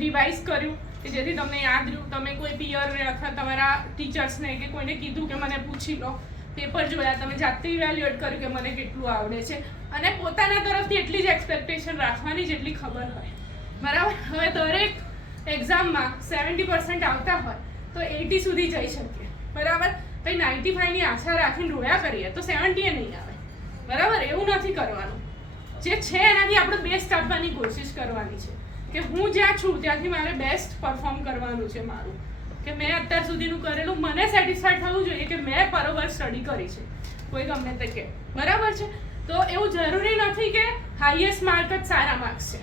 રિવાઇઝ કર્યું કે જેથી તમને યાદ રહ્યું. તમે કોઈ પિયરને અથવા તમારા ટીચર્સને કે કોઈને કીધું કે મને પૂછી લો, પેપર જોયા, તમે જાતે ઇવેલ્યુએટ કર્યું કે મને કેટલું આવડે છે. અને પોતાના તરફથી એટલી જ એક્સપેક્ટેશન રાખવાની જેટલી ખબર હોય. બરાબર? હવે દરેક એક્ઝામમાં 70% આવતા હોય તો 80 સુધી જઈ શકીએ. બરાબર? ભાઈ 95ની આશા રાખીને રોયા કરીએ તો 70 નહીં આવે. બરાબર? એવું નથી કરવાનું. જે છે એનાથી આપણે બેસ્ટ આપવાની કોશિશ કરવાની છે કે હું જ્યાં છું ત્યાંથી મારે બેસ્ટ પરફોર્મ કરવાનું છે મારું, કે મેં અત્યાર સુધીનું કરેલું મને સેટિસ્ફાઈડ થવું જોઈએ કે મેં બરોબર સ્ટડી કરી છે, કોઈ ગમે તે કે બરાબર છે. તો એવું જરૂરી નથી કે હાઈએસ્ટ માર્ક જ સારા માર્ક્સ છે,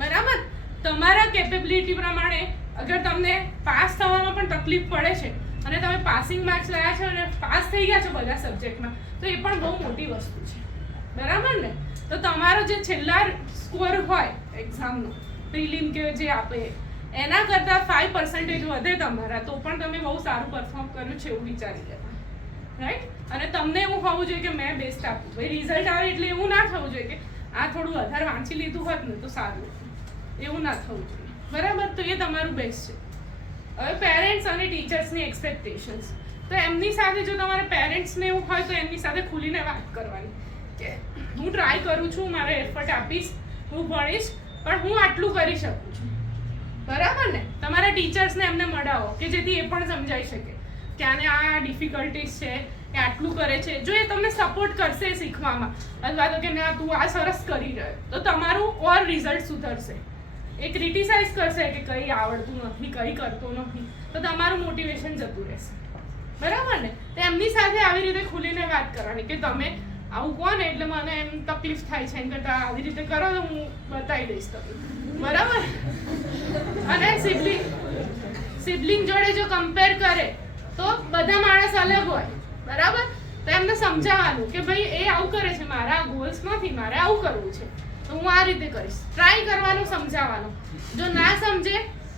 બરાબર. તમારા કેપેબિલિટી પ્રમાણે અગર તમને પાસ થવામાં પણ તકલીફ પડે છે અને તમે પાસિંગ માર્ક્સ લાવ્યા છો અને પાસ થઈ ગયા છો બધા સબ્જેક્ટમાં, તો એ પણ બહુ મોટી વસ્તુ છે, બરાબર ને. તો તમારો જે છેલ્લા સ્કોર હોય એક્ઝામનો પ્રિલિમ કે જે આપે એના કરતાં 5% વધે તમારા, તો પણ તમે બહુ સારું પરફોર્મ કર્યું છે એવું વિચારી લેવા, રાઈટ. અને તમને એવું હોવું જોઈએ કે મેં બેસ્ટ આપું. ભાઈ રિઝલ્ટ આવે એટલે એવું ના થવું જોઈએ કે આ થોડું વધારે વાંચી લીધું હોત ને તો સારું, એવું ના થવું જોઈએ, બરાબર. તો એ તમારું બેસ્ટ છે. હવે પેરેન્ટ્સ અને ટીચર્સની એક્સપેક્ટેશન્સ, તો એમની સાથે જો તમારા પેરેન્ટ્સને એવું હોય તો એમની સાથે ખુલીને વાત કરવાની કે હું ટ્રાય કરું છું, મારે એફર્ટ આપીશ, હું ભણીશ, પણ હું આટલું કરી શકું છું, બરાબર ને. તમારા ટીચર્સને એમને મળાવો કે જેથી એ પણ સમજાઈ શકે કે આને આ ડિફિકલ્ટીઝ છે, એ આટલું કરે છે. જો એ તમને સપોર્ટ કરશે શીખવામાં અથવા તો કે ના તું આ સરસ કરી રહ્યો, તો તમારું ઓર રિઝલ્ટ સુધરશે. એ ક્રિટિસાઇઝ કરશે કે કંઈ આવડતું નથી, કંઈ કરતો નથી, તો તમારું મોટિવેશન જતું રહેશે, બરાબર ને. તો એમની સાથે આવી રીતે ખુલીને વાત કરવાની કે તમે આવું કહો ને એટલે મને એમ તકલીફ થાય છે, એમ કરતાં આવી રીતે કરો તો હું બતાવી દઈશ તમને, બરાબર. અને સિબલિંગ જોડે જો કમ્પેર કરે તો બધા માણસ અલગ હોય, બરાબર. તો એમને સમજાવવાનું કે ભાઈ એ આવું કરે છે, મારા ગોલ્સ નથી, મારે આવું કરવું છે, તો હું આ રીતે કરીશ. ટ્રાય કરવાનું, સમજાવવાનું. જો ના સમજે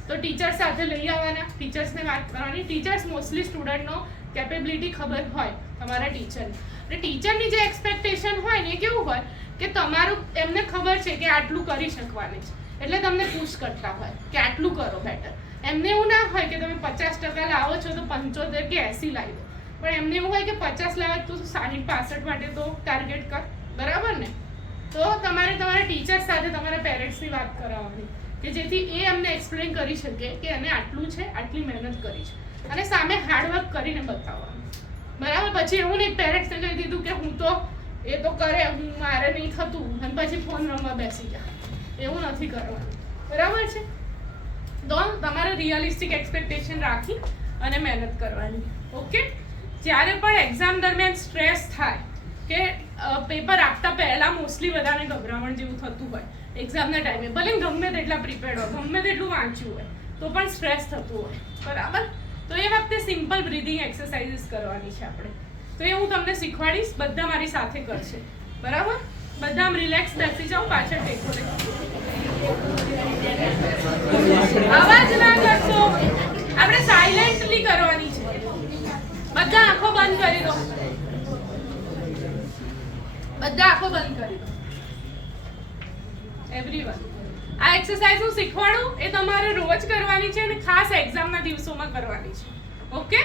તો ટીચર સાથે લઈ આવવાના, ટીચર્સને વાત કરવાની. ટીચર્સ મોસ્ટલી સ્ટુડન્ટનો કેપેબિલિટી ખબર હોય તમારા ટીચરની, અને ટીચરની જે એક્સપેક્ટેશન હોય ને એ કેવું હોય કે તમારું એમને ખબર છે કે આટલું કરી શકવાની છે, એટલે તમને પુશ કરતા હોય કે આટલું કરો બેટર. એમને એવું ના હોય કે તમે 50% લાવો છો તો 75 કે 80 લાવી દો, પણ એમને એવું હોય કે 50 લાવે તો 60-65 માટે તો ટાર્ગેટ કર, બરાબર ને. તો તમારે તમારા ટીચર સાથે તમારા પેરેન્ટ્સની વાત કરાવવાની કે જેથી એ અમને એક્સપ્લેન કરી શકે કે એને આટલું છે, આટલી મહેનત કરી છે, અને સામે હાર્ડવર્ક કરીને બતાવવાનું, બરાબર. પછી એવું નહીં પેરેન્ટ્સને કહી દીધું કે હું તો એ તો કરે, હું મારે નહીં થતું, અને પછી ફોન રમવા બેસી જાય, એવું નથી કરવાનું, બરાબર છે. તો તમારે રિયલિસ્ટિક એક્સપેક્ટેશન રાખી અને મહેનત કરવાની, ઓકે. જ્યારે પણ એક્ઝામ દરમિયાન સ્ટ્રેસ થાય કે પેપર આપતા પહેલાં મોસ્ટલી બધાને ગભરામણ જેવું થતું હોય એક્ઝામના ટાઈમે, ભલે ગમે તેટલા પ્રિપેર્ડ હોય, ગમે તેટલું વાંચ્યું હોય, તો પણ સ્ટ્રેસ થતું હોય, બરાબર. તો એ વખતે સિમ્પલ બ્રીધિંગ એક્સરસાઇઝીસ કરવાની છે આપણે. તો એ હું તમને શીખવાડીશ, બધા મારી સાથે કરશે, બરાબર. બધા આમ રિલેક્સ બેસી જાઓ, પાછળ ટેકો લે, અવાજ ના કરશો, આપણે સાયલેન્ટલી કરવાની છે. બધા આંખો બંધ કરી દો, બધા આંખો બંધ કરી દો, એવરીવન. આ એક્સરસાઇઝ હું શીખવાડું એ તમારે રોજ કરવાની છે અને ખાસ એક્ઝામના દિવસોમાં કરવાની છે, ઓકે.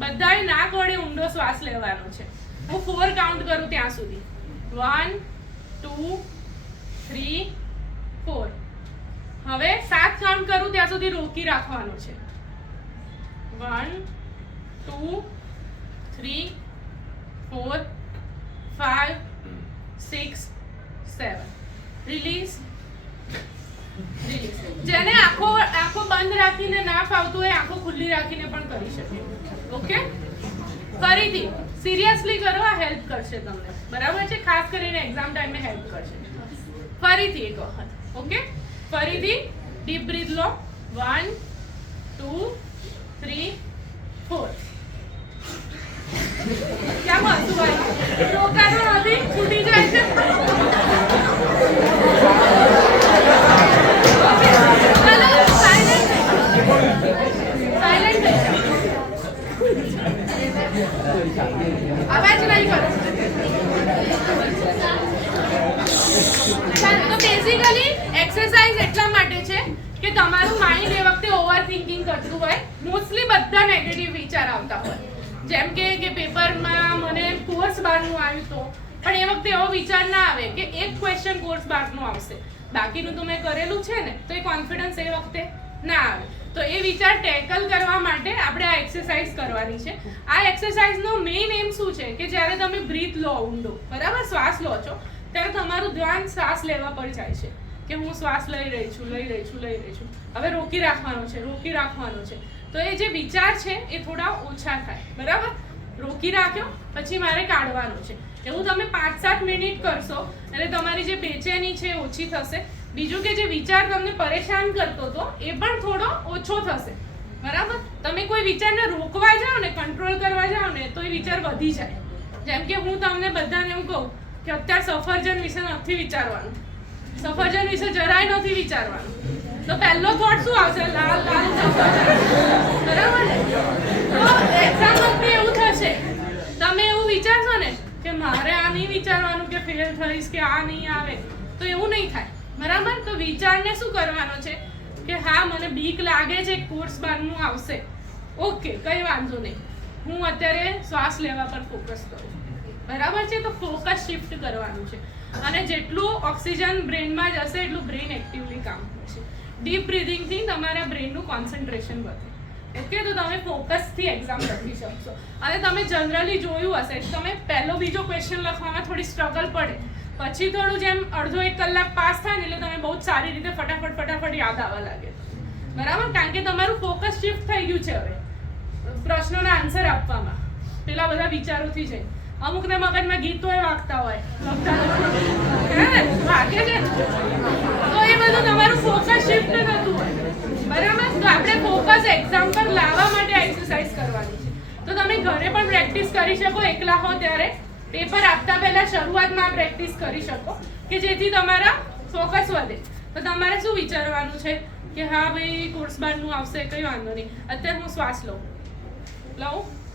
બધાએ નાક વડે ઊંડો શ્વાસ લેવાનો છે. હું 4 કાઉન્ટ કરું ત્યાં સુધી, 1 2 3 4. હવે 7 કાઉન્ટ કરું ત્યાં સુધી રોકી રાખવાનું છે. 1 2 3 4 5 6 7. રિલીઝ. જેને આંખો બંધ રાખીને ના ફાવતું હોય આંખો ખુલ્લી રાખીને પણ કરી શકે, ઓકે. ફરીથી સિરિયસલી કરો, આ હેલ્પ કરશે તમને, બરાબર છે. ખાસ કરીને એક્ઝામ ટાઈમે હેલ્પ કરશે. ફરીથી એક વખત, ઓકે. ફરીથી ડીપ બ્રીથ લો. 1 2 3 4. क्या बात भाई, रोकानो નથી, છૂટી જાય છે. અવાજ નહીં કરો. તો બેઝિકલી એક્સરસાઇઝ એટલા માટે છે કે તમારું માઇન્ડ એ વખતે ઓવર થિંકિંગ કરતું હોય, મોસ્ટલી બધા નેગેટિવ વિચાર આવતા હોય, જેમ કે પેપરમાં મને કોર્સ બારનું આવ્યું તો, પણ એ વખતે એવો વિચાર ના આવે કે એક ક્વેશ્ચન કોર્સ બારનું આવશે, બાકીનું તો મેં કરેલું છે ને, તો એ કોન્ફિડન્સ એ વખતે ના આવે. તો એ વિચાર ટેકલ કરવા માટે આપણે આ એક્સરસાઇઝ કરવાની છે. આ એક્સરસાઇઝનો મેઇન એમ શું છે કે જ્યારે તમે બ્રીથ લો ઊંડો, બરાબર, શ્વાસ લો છો, ત્યારે તમારું ધ્યાન શ્વાસ લેવા પર જાય છે કે હું શ્વાસ લઈ રહી છું. હવે રોકી રાખવાનો છે. તો એ જે વિચાર છે એ થોડા ઓછા થાય, બરાબર? રોકી રાખ્યો પછી મારે કાઢવાનો છે. એવું તમે 5-7 મિનિટ કરશો એટલે તમારી જે બેચેની છે એ ઓછી થશે. બીજું કે જે વિચાર તમને પરેશાન કરતો હતો એ પણ થોડો ઓછો થશે, બરાબર? તમે કોઈ વિચારને રોકવા જાઓ ને, કંટ્રોલ કરવા જાઓ ને, તો એ વિચાર વધી જાય. જેમ કે હું તમને બધાને એવું કહું કે અત્યારે સફરજન વિશે નથી વિચારવાનું, સફરજન વિશે જરાય નથી વિચારવાનું. તો પહેલો થોટ શું આવશે? લાલ સફરજન, બરાબર ને? તો એક્ઝામ વખતે એવું થશે, તમે એવું વિચારશો ને કે મારે આ નહીં વિચારવાનું કે ફેલ થઈશ કે આ નહીં આવે, તો એવું નહીં થાય, બરાબર? તો વિચારને શું કરવાનો છે કે હા મને બીક લાગે છે કોર્સ બારનું આવશે, ઓકે કંઈ વાંધો નહીં, હું અત્યારે શ્વાસ લેવા પર ફોકસ કરું, બરાબર છે? તો ફોકસ શિફ્ટ કરવાનું છે અને જેટલું ઓક્સિજન બ્રેનમાં જશે એટલું બ્રેન એક્ટિવલી કામ કરશે. ડીપ બ્રીધિંગથી તમારા બ્રેનનું કોન્સન્ટ્રેશન વધે, ઓકે? તો તમે ફોકસથી એક્ઝામ લખી શકશો. અને તમે જનરલી જોયું હશે તમે પહેલો બીજો ક્વેશ્ચન લખવામાં થોડી સ્ટ્રગલ પડે, પછી થોડું જેમ અડધો 1 કલાક પાસ થાય ને એટલે તમે બહુ જ સારી રીતે ફટાફટ યાદ આવવા લાગે, બરાબર? કારણ કે તમારું ફોકસ શિફ્ટ થઈ ગયું છે હવે પ્રશ્નોના આન્સર આપવામાં, પેલા બધા વિચારોથી જઈ. અમુકને મગજમાં ગીતો વાગતા હોય, વાગે છે, તો એ બધું તમારું ફોકસ શિફ્ટ થતું હોય, બરાબર? તો આપણે ફોકસ એક્ઝામ પર લાવવા માટે એક્સરસાઇઝ કરવાની છે. તો તમે ઘરે પણ પ્રેક્ટિસ કરી શકો, એકલા હો ત્યારે પેપર આપતા પહેલા શરૂઆતમાં પ્રેક્ટિસ કરી શકો કે જેથી તમારા ફોકસ વધે. તો તમારે શું વિચારવાનું છે કે હા ભાઈ કોર્સ બારનું આવશે, કંઈ વાંધો નહીં, અત્યારે હું શ્વાસ લઉં,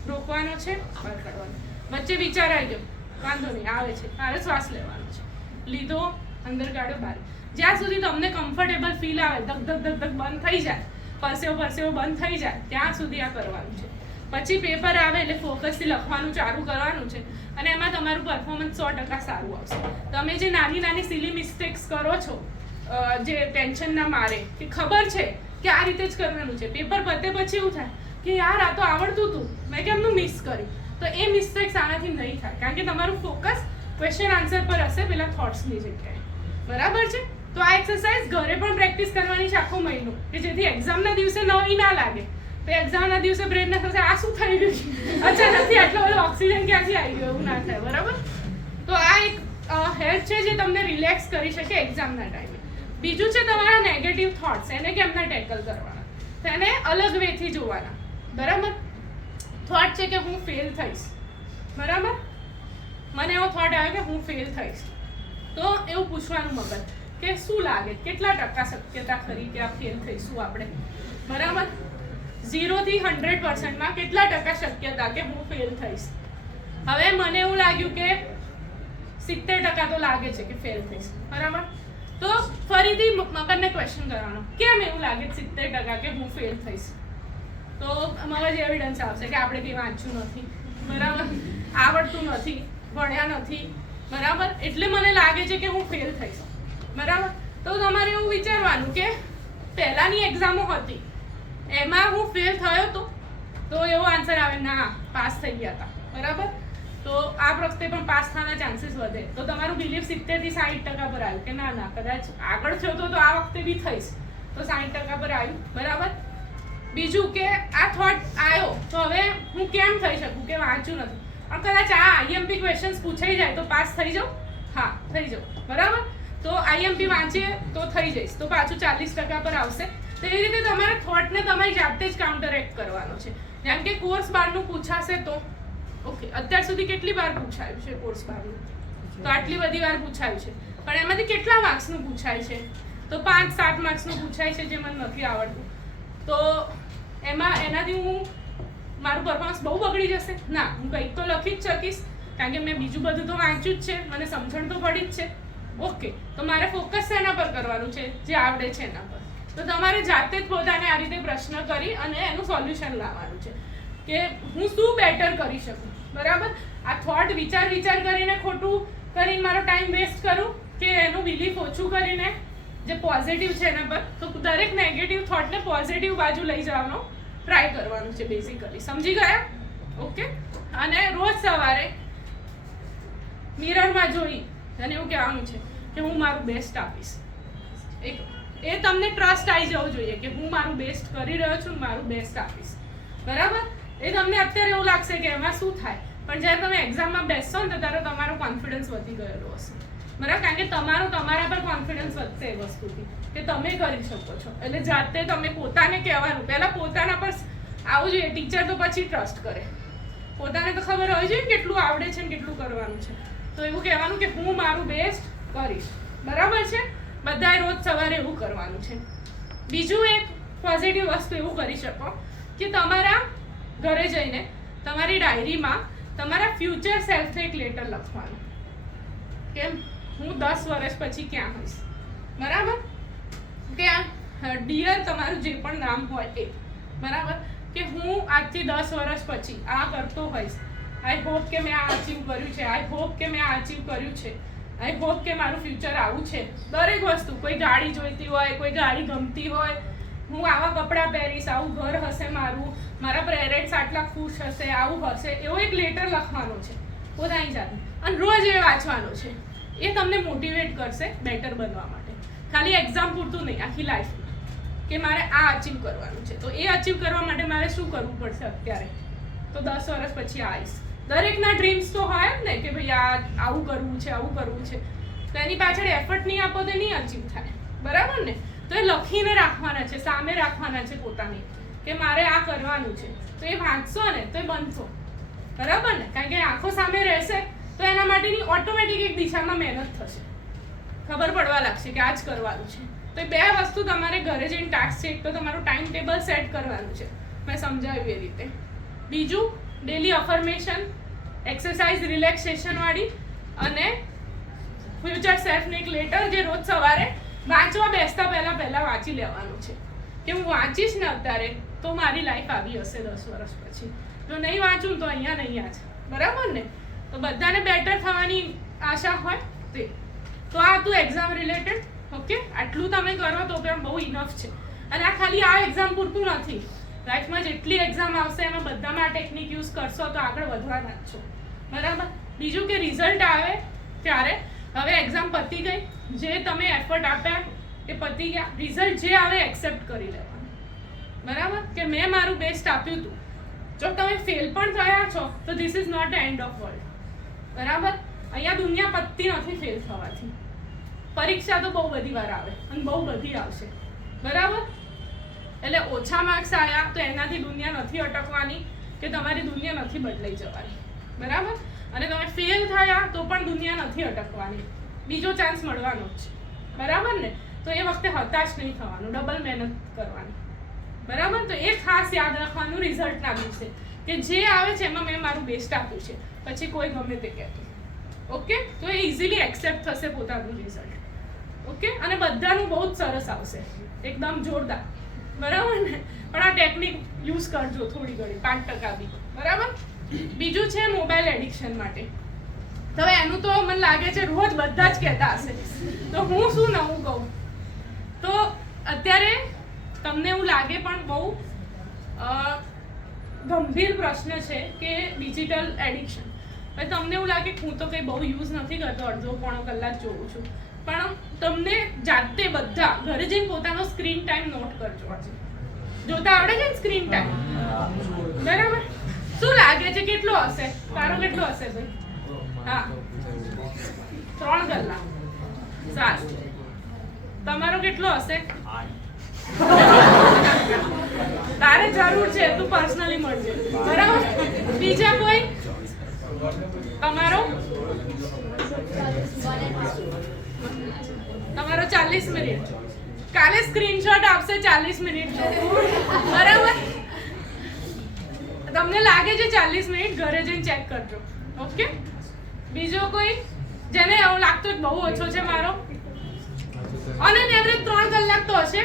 રોકવાનો છે, બહાર કાઢવાનો, વચ્ચે વિચાર આવી ગયો, વાંધો નહીં, આવે છે, મારે શ્વાસ લેવાનો છે, લીધો, અંદર કાઢ્યો, બહાર. જ્યાં સુધી તમને કમ્ફર્ટેબલ ફીલ આવે, ધક બંધ થઈ જાય, પરસેવો બંધ થઈ જાય, ત્યાં સુધી આ કરવાનું છે. પછી પેપર આવે એટલે ફોકસથી લખવાનું ચાલુ કરવાનું છે અને એમાં તમારું પરફોર્મન્સ 100% સારું આવશે. તમે જે નાની સિલી મિસ્ટેક્સ કરો છો, જે ટેન્શન ના મારે, કે ખબર છે કે આ રીતે જ કરવાનું છે, પેપર પતે પછી એવું થાય કે યાર આ તો આવડતું હતું, મેં કેમનું મિસ કર્યું, તો એ મિસ્ટેક્સ આનાથી નહીં થાય કારણ કે તમારું ફોકસ ક્વેશ્ચન આન્સર પર હશે પેલા થોટ્સની જગ્યાએ, બરાબર છે? તો આ એક્સરસાઇઝ ઘરે પણ પ્રેક્ટિસ કરવાની છે આખો મહિનો, કે જેથી એક્ઝામના દિવસે નવી ના લાગે. તો એક્ઝામના દિવસે બ્રેનને થશે આ શું થઈ ગયું, અચ્છા નથી આટલો બધો ઓક્સિજન ક્યાંથી આવી ગયો, એવું ના થાય, બરાબર? તો આ એક હેલ્પ છે જે તમને રિલેક્સ કરી શકે એક્ઝામના ટાઈમે. બીજું છે તમારા નેગેટિવ થોટ્સ, એને કેમના ટેકલ કરવાના, તેને અલગ વેથી જોવાના, બરાબર? થોટ છે કે હું ફેલ થઈશ, બરાબર? મને એવો થોટ આવ્યો કે હું ફેલ થઈશ, તો એવું પૂછવાનું મગજ કે શું લાગે, કેટલા ટકા શક્યતા ખરી કે આ ફેલ થઈશું આપણે, બરાબર? 0 થી 100% કેટલા ટકા શક્યતા કે હું ફેલ થઈશ? હવે મને એવું લાગ્યું કે 70% તો લાગે છે કે ફેલ થઈશ, બરાબર? તો ફરીથી મગજને ક્વેશ્ચન કરવાનો, કેમ એવું લાગે 70% કે હું ફેલ થઈશ? તો મગજ એવિડન્સ આવશે કે આપણે કંઈ વાંચ્યું નથી, બરાબર? આવડતું નથી, ભણ્યા નથી, બરાબર? એટલે મને લાગે છે કે હું ફેલ થઈશ, બરાબર? તો તમારે એવું વિચારવાનું કે પહેલાની એક્ઝામો હતી એમાં હું ફેલ થયો તો એવો આન્સર આવે ના પાસ થઈ ગયા હતા, બરાબર? તો આ વખતે પણ પાસ થવાના ચાન્સીસ વધે. તો તમારું બિલીફ 70 થી 60% પર આવ્યું કે ના કદાચ આગળ થયો તો આ વખતે બી થઈશ, તો 60% પર આવ્યું, બરાબર? બીજું કે આ થોટ આવ્યો તો હવે હું કેમ થઈ શકું કે વાંચ્યું નથી, પણ કદાચ આ આઈએમપી ક્વેશ્ચન્સ પૂછાઈ જાય તો પાસ થઈ જાઉં, હા થઈ જાઉં, બરાબર? તો આઈએમપી વાંચીએ તો થઈ જઈશ, તો પાછું 40% પર આવશે. તો એ રીતે તમારે થોટને તમારી જાતે જ કાઉન્ટરેક્ટ કરવાનો છે. જેમ કે કોર્સ બારનું પૂછાશે તો ઓકે, અત્યાર સુધી કેટલી વાર પૂછાયું છે કોર્સ બારનું? તો આટલી બધી વાર પૂછાયું છે, પણ એમાંથી કેટલા માર્ક્સનું પૂછાય છે? તો 5-7 માર્ક્સનું પૂછાય છે જે મને નથી આવડતું. તો એનાથી મારું પરફોર્મન્સ બહુ બગડી જશે? ના, હું કંઈક તો લખી જ શકીશ કારણ કે મેં બીજું બધું તો વાંચ્યું જ છે, મને સમજણ તો પડી જ છે, ઓકે? તો મારે ફોકસ શેના પર કરવાનું છે? જે આવડે છે એના પર. તો તમારે જાતે જ પોતાને આ રીતે પ્રશ્ન કરી અને એનું સોલ્યુશન લાવવાનું છે કે હું શું બેટર કરી શકું, બરાબર? આ થોટ વિચાર કરીને ખોટું કરીને મારો ટાઈમ વેસ્ટ કરું કે એનું બિલીફ ઓછું કરીને જે પોઝિટિવ છે એના પર, તો દરેક નેગેટિવ થોટને પોઝિટિવ બાજુ લઈ જવાનો ટ્રાય કરવાનું છે બેઝિકલી. સમજી ગયા? ઓકે? અને રોજ સવારે મિરરમાં જોઈ અને એવું કહેવાનું છે કે હું મારું બેસ્ટ આપીશ. એ તમને ટ્રસ્ટ આવી જવું જોઈએ કે હું મારું બેસ્ટ કરી રહ્યો છું, મારું બેસ્ટ આપીશ. બરાબર? એ તમને અત્યારે એવું લાગશે કે એમાં શું થાય, પણ જ્યારે તમે એક્ઝામમાં બેસશો ને ત્યારે તમારો કોન્ફિડન્સ વધી ગયેલો હશે. બરાબર? કારણ કે તમારા પર કોન્ફિડન્સ વધશે એ વસ્તુથી કે તમે કરી શકો છો. એટલે જાતે તમે પોતાને કહેવાનું, પહેલાં પોતાના પર આવવું જોઈએ. ટીચર તો પછી ટ્રસ્ટ કરે, પોતાને તો ખબર હોવી જોઈએ કેટલું આવડે છે ને કેટલું કરવાનું છે. તો એવું કહેવાનું કે હું મારું બેસ્ટ કરીશ. બરાબર છે? બધાએ રોજ સવારે એવું કરવાનું છે. બીજું એક પોઝિટિવ વસ્તુ એવું કરી શકો કે તમારા ઘરે જઈને તમારી ડાયરીમાં તમારા ફ્યુચર સેલ્ફને એક લેટર લખવાનું કે હું 10 વર્ષ પછી ક્યાં હોઈશ. બરાબર? કે ડિયર તમારું જે પણ નામ હોય એ. બરાબર? કે હું આજથી 10 વર્ષ પછી આ કરતો હોઈશ. આઈ હોપ કે મેં આ અચીવ કર્યું છે, આઈ હોપ કે મેં આ અચીવ કર્યું છે, આઈ હોપ કે મારું ફ્યુચર આવું છે. દરેક વસ્તુ, કોઈ ગાડી જોઈતી હોય, કોઈ ગાડી ગમતી હોય, હું આવા કપડાં પહેરીશ, આવું ઘર હશે મારું, મારા પેરેન્ટ્સ આટલા ખુશ હશે, આવું હશે, એવો એક લેટર લખવાનો છે પોતાની જાતને. અને રોજ એ વાંચવાનો છે. એ તમને મોટિવેટ કરશે બેટર બનવા માટે. ખાલી એક્ઝામ પૂરતું નહીં, આખી લાઈફમાં કે મારે આ અચીવ કરવાનું છે. તો એ અચીવ કરવા માટે મારે શું કરવું પડશે અત્યારે? તો 10 વર્ષ પછી આવીશ. દરેકના ડ્રીમ્સ તો હોય જ ને કે ભાઈ આવું કરવું છે, આવું કરવું છે. તો એની પાછળ એફર્ટ નહીં આપો તો નહીં અચીવ થાય. બરાબર ને? તો એ લખીને રાખવાના છે, સામે રાખવાના છે પોતાની કે મારે આ કરવાનું છે. તો એ વાંચશો ને તો એ બનશો. બરાબર ને? કારણ કે આંખો સામે રહેશે તો એના માટેની ઓટોમેટિક એક દિશામાં મહેનત થશે, ખબર પડવા લાગશે કે આ જ કરવાનું છે. તો એ 2 વસ્તુ તમારે ઘરે જઈને ટાસ્ક છે. એક તો તમારું ટાઈમ ટેબલ સેટ કરવાનું છે, મેં સમજાવ્યું એ રીતે. બીજું ડેલી અફર્મેશન, એક્સરસાઇઝ રિલેક્સેશન વાળી, અને ફ્યુચર સેલ્ફને એક લેટર જે રોજ સવારે વાંચવા બેસતા પહેલા વાંચી લેવાનું છે કે હું વાંચીશ ને અત્યારે તો મારી લાઈફ આવી હશે 10 વર્ષ પછી. જો નહીં વાંચું તો અહીંયા જ. બરાબર ને? તો બધાને બેટર થવાની આશા હોય તે. તો આ હતું એક્ઝામ રિલેટેડ. ઓકે, આટલું તમે કરો તો પણ બહુ ઇનફ છે. અને આ ખાલી આ એક્ઝામ પૂરતું નથી. લાઈફમાં જેટલી એક્ઝામ આવશે એમાં બધામાં આ ટેકનિક યુઝ કરશો તો આગળ વધવાના જ છો. બરાબર? બીજું કે રિઝલ્ટ આવે ત્યારે, હવે એક્ઝામ પતી ગઈ, જે તમે એફર્ટ આપ્યા એ પતી ગયા, રિઝલ્ટ જે આવે એક્સેપ્ટ કરી લેવાનું. બરાબર? કે મેં મારું બેસ્ટ આપ્યું હતું. જો તમે ફેલ પણ થયા છો તો this is not the end of world. બરાબર? અહીંયા દુનિયા પતતી નથી ફેલ થવાથી. પરીક્ષા તો બહુ બધી વાર આવે અને બહુ બધી આવશે. બરાબર? એટલે ઓછા માર્ક્સ આવ્યા તો એનાથી દુનિયા નથી અટકવાની કે તમારી દુનિયા નથી બદલાઈ જવાની. બરાબર? અને તમે ફેલ થયા તો પણ દુનિયા નથી અટકવાની, બીજો ચાન્સ મળવાનો જ છે. બરાબર ને? તો એ વખતે હતાશ નહીં થવાનું, ડબલ મહેનત કરવાની. બરાબર? તો એ ખાસ યાદ રાખવાનું રિઝલ્ટના દિવસે કે જે આવે છે એમાં મેં મારું બેસ્ટ આપ્યું છે, પછી કોઈ ગમે તે કહેતું. ઓકે? તો એ ઇઝીલી એક્સેપ્ટ થશે પોતાનું રિઝલ્ટ. ઓકે? અને બધાનું બહુ જ સરસ આવશે, એકદમ જોરદાર. બરાબર ને? પણ આ ટેકનિક યુઝ કરજો થોડી ઘણી, 5% બી. બરાબર? બીજું છે મોબાઈલ એડિક્શન માટે. તો એનું તો મને લાગે છે રોજ બધા જ કહેતા હશે. તો હું શું નવું કહું? તો અત્યારે તમને એવું લાગે પણ બહુ ગંભીર પ્રશ્ન છે કે ડિજિટલ એડિક્શન. હવે તમને એવું લાગે કે હું તો કંઈ બહુ યુઝ નથી કરતો, અડધો-પોણો કલાક જોઉં છું. પણ તમને જાતે બધા ઘરે જઈને પોતાનો સ્ક્રીન ટાઈમ નોટ કરજો. જોતા આવડે છે ને સ્ક્રીન ટાઈમ? બરાબર? શું લાગે છે કેટલો હશે? તારો કેટલો હશે ભાઈ? હા, 3 કલાક. સારું. તમારો કેટલો હશે? તારે જરૂર છે, તું પર્સનલી મળજે. બરાબર? બીજા કોઈ? તમારો 40 મિનિટ. કાલે સ્ક્રીનશોટ આપશે 40 મિનિટ. બરાબર? તમને લાગે છે 40 મિનિટ, ઘરે જઈને ચેક કરજો. ઓકે? બીજો કોઈ જેને એવું લાગતું બહુ ઓછો છે મારો? અને એવરેજ 3 કલાક તો હશે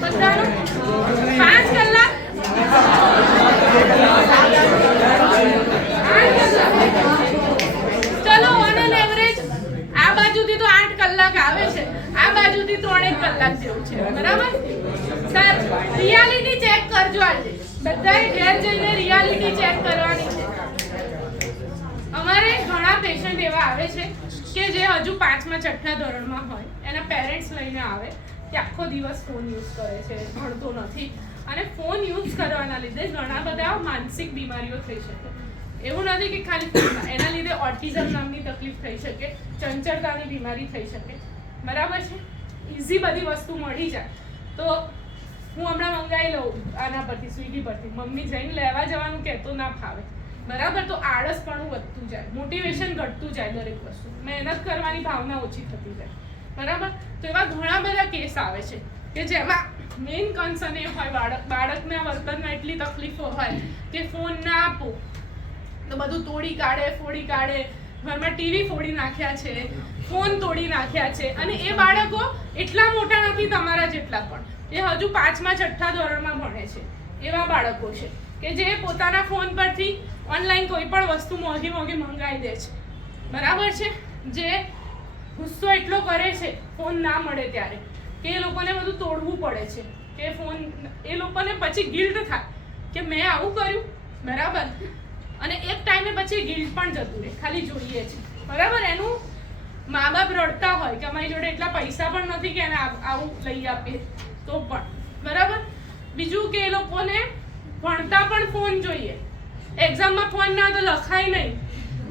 બધાનો. 5 કલાક? 8 કલાક. ચલો, ઓન એવરેજ આ બાજુથી તો 8 કલાક આવે છે, આ બાજુથી 3 કલાક જેવું છે. બરાબર? સર, રિયાલિટી ચેક કરજો. આજે બધાએ ઘેર જઈને રિયાલિટી ચેક કરવાની છે. અમારે ઘણા પેશન્ટ એવા આવે છે કે જે હજુ 5મા 6થા ધોરણમાં હોય એના પેરેન્ટ્સ લઈને આવે કે આખો દિવસ ફોન યુઝ કરે છે, ભણતો નથી, અને ફોન યુઝ કરવાના લીધે ઘણા બધા માનસિક બીમારીઓ થઈ શકે. એવું નથી કે ખાલી ફોનમાં, એના લીધે ઓટિઝમ નામની તકલીફ થઈ શકે, ચંચળતાની બીમારી થઈ શકે. બરાબર છે? ઇઝી બધી વસ્તુ મળી જાય તો હું હમણાં મંગાવી લઉં આના પરથી, સ્વિગી પરથી, મમ્મી જઈને લેવા જવાનું કહેતો ના ફાવે. બરાબર? તો આળસપણું વધતું જાય, મોટિવેશન ઘટતું જાય, દરેક વસ્તુ મહેનત કરવાની ભાવના ઓછી થતી જાય. બરાબર? તો એવા ઘણા બધા કેસ આવે છે કે જેમાં મેઇન કન્સર્ન એ હોય બાળકના વર્તનમાં એટલી તકલીફો હોય કે ફોન ના આપો તો બધું તોડી કાઢે, ફોડી કાઢે, ઘરમાં ટીવી ફોડી નાખ્યા છે, ફોન તોડી નાખ્યા છે, અને એ બાળકો એટલા મોટા નથી તમારા જેટલા પણ, એ હજુ 5મા 6થા ધોરણમાં ભણે છે. એવા બાળકો છે કે જે પોતાના ફોન પરથી ઓનલાઈન કોઈ પણ વસ્તુ મોંઘી મંગાવી દે છે. બરાબર છે? જે ગુસ્સો એટલો કરે છે ફોન ના મળે ત્યારે કે એ લોકોને બધું તોડવું પડે છે કે ફોન, એ લોકોને પછી ગિલ્ટ થાય કે મેં આવું કર્યું. બરાબર? અને એક ટાઈમે પછી ગિલ્ટ પણ જતું રહે, ખાલી જોઈએ છે. બરાબર? એનું મા બાપ રડતા હોય કે અમારી જોડે એટલા પૈસા પણ નથી કે એને આવું લઈ આપીએ તો પણ. બરાબર? બીજું કે એ લોકોને ભણતા પણ ફોન જોઈએ, એક્ઝામમાં ફોન ના તો લખાય નહીં,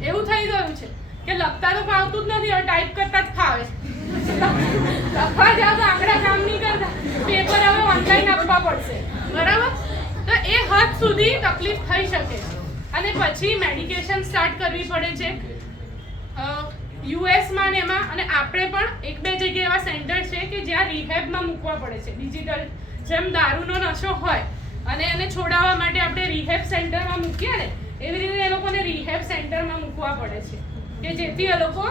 એવું થઈ ગયું છે કે લખતા તો ફાવતું જ નથી, હવે ટાઈપ કરતા જ ફાવે. લખવા જાવ તો આંકડા કામ નહીં કરતા, પેપર હવે ઓનલાઈન આપવા પડશે. બરાબર? તો એ હદ સુધી તકલીફ થઈ શકે. અને પછી મેડિકેશન સ્ટાર્ટ કરવી પડે છે યુએસમાં ને એમાં, અને આપણે પણ 1-2 જગ્યાએ એવા સેન્ટર છે કે જ્યાં રિહેબમાં મૂકવા પડે છે. ડિજિટલ જેમ દારૂનો નશો હોય અને એને છોડાવવા માટે આપણે રિહેબ સેન્ટરમાં મૂકીએ ને, એવી રીતે એ લોકોને રિહેબ સેન્ટરમાં મૂકવા પડે છે કે જેથી એ લોકો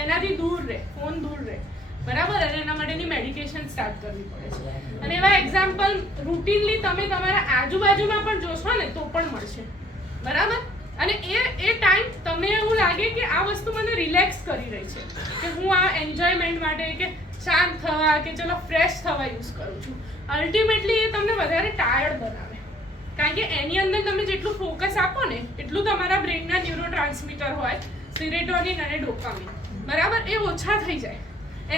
એનાથી દૂર રહે, ફોન દૂર રહે. બરાબર? અને એના માટેની મેડિકેશન સ્ટાર્ટ કરવી પડે છે. અને એવા એક્ઝામ્પલ રૂટીનલી તમે તમારા આજુબાજુમાં પણ જોશો ને તો પણ મળશે. બરાબર? અને એ ટાઈમ તમને એવું લાગે કે આ વસ્તુ મને રિલેક્સ કરી રહી છે, કે હું આ એન્જોયમેન્ટ માટે કે શાંત થવા કે ચલો ફ્રેશ થવા યુઝ કરું છું. અલ્ટિમેટલી એ તમને વધારે ટાયર્ડ બનાવે, કારણ કે એની અંદર તમે જેટલું ફોકસ આપો ને એટલું તમારા બ્રેનના ન્યુરો ટ્રાન્સમીટર હોય સિરેટોનિન અને ડોપામિન, બરાબર, એ ઓછા થઈ જાય,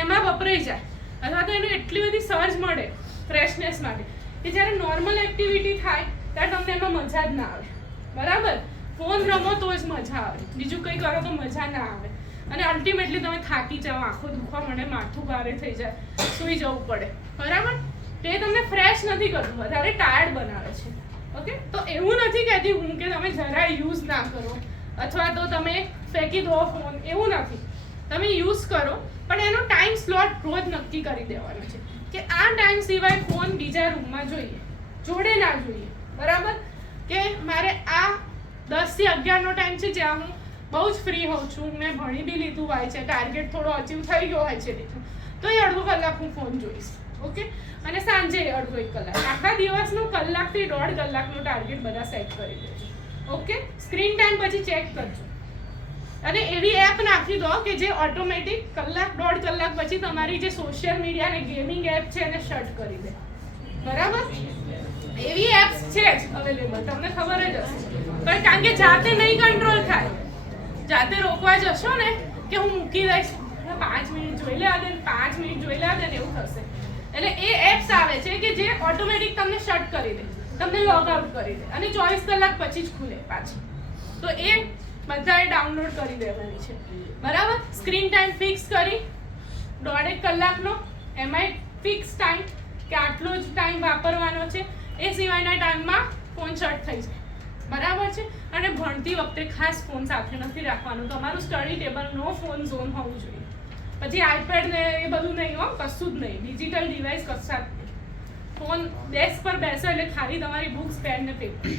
એમાં વપરાઈ જાય, અથવા તો એને એટલી બધી સર્જ મળે ફ્રેશનેસ માટે કે જ્યારે નોર્મલ એક્ટિવિટી થાય ત્યારે તમને એમાં મજા જ ના આવે. બરાબર? ફોન રમો તો જ મજા આવે, બીજું કંઈ કરો તો મજા ના આવે. અને અલ્ટિમેટલી તમે થાકી જાઓ, આંખો દુખવા મળે, માથું ભારે થઈ જાય, સૂઈ જવું પડે. બરાબર? તે તમને ફ્રેશ નથી કરતું, વધારે ટાયર્ડ બનાવે છે. ઓકે? તો એવું નથી કહેતી હું કે તમે જરાય યુઝ ના કરો અથવા તો તમે ફેંકી દો ફોન, એવું નથી. તમે યુઝ કરો, પણ એનો ટાઈમ સ્લોટ રોજ નક્કી કરી દેવાનો છે કે આ ટાઈમ સિવાય ફોન બીજા રૂમમાં જોઈએ, જોડે ના જોઈએ. બરાબર? કે મારે આ 10 થી 11નો ટાઈમ છે જ્યાં હું બહુ જ ફ્રી હોઉં છું, મેં ભણી બી લીધું હોય છે, ટાર્ગેટ થોડો અચીવ થઈ ગયો હોય છે લીધું, તો એ અડધો કલાક હું ફોન જોઈશ. ઓકે? અને સાંજે અડધો 1 કલાક, આખા દિવસનો કલાકથી 1.5 કલાકનો ટાર્ગેટ બધા સેટ કરી દેજો. ઓકે? સ્ક્રીન ટાઈમ પછી ચેક કરજો અને એવી એપ નાખી દો કે જે ઓટોમેટિક 1-1.5 કલાક પછી તમારી જે સોશિયલ મીડિયા અને ગેમિંગ એપ છે એને શટ કરી દે. બરાબર? એવી એપ્સ છે જ અવેલેબલ, તમને ખબર જ હશે. પણ કારણ કે જાતે નહીં કંટ્રોલ થાય, જાતે રોકવા જશો ને કે હું મૂકી દઈશ, 5 મિનિટ જોઈ લે દે, 5 મિનિટ જોઈ લે દે, એવું થશે. એટલે એ એપ્સ આવે છે કે જે ઓટોમેટિક તમને શટ કરી દે, તમને લોગ આઉટ કરી દે અને 24 કલાક પછી જ ખુલે પાછી. તો એ બધાએ ડાઉનલોડ કરી દેવાની છે. બરાબર? સ્ક્રીન ટાઈમ ફિક્સ કરી 1.5 કલાકનો, એમાંય ફિક્સ ટાઈમ કે આટલો જ ટાઈમ વાપરવાનો છે, એ સિવાયના ટાઈમમાં ફોન શટ થઈ જાય. બરાબર છે? અને ભણતી વખતે ખાસ ફોન સાથે નથી રાખવાનો, તમારું સ્ટડી ટેબલ નો ફોન ઝોન હોવું જોઈએ. પછી આઈપેડ ને એ બધું નહીં હો, કશું જ નહીં, ડિજિટલ ડિવાઇસ કશા જ નહીં. ફોન ડેસ્ક પર બેસો એટલે ખાલી તમારી બુક્સ, પેન ને પેપર.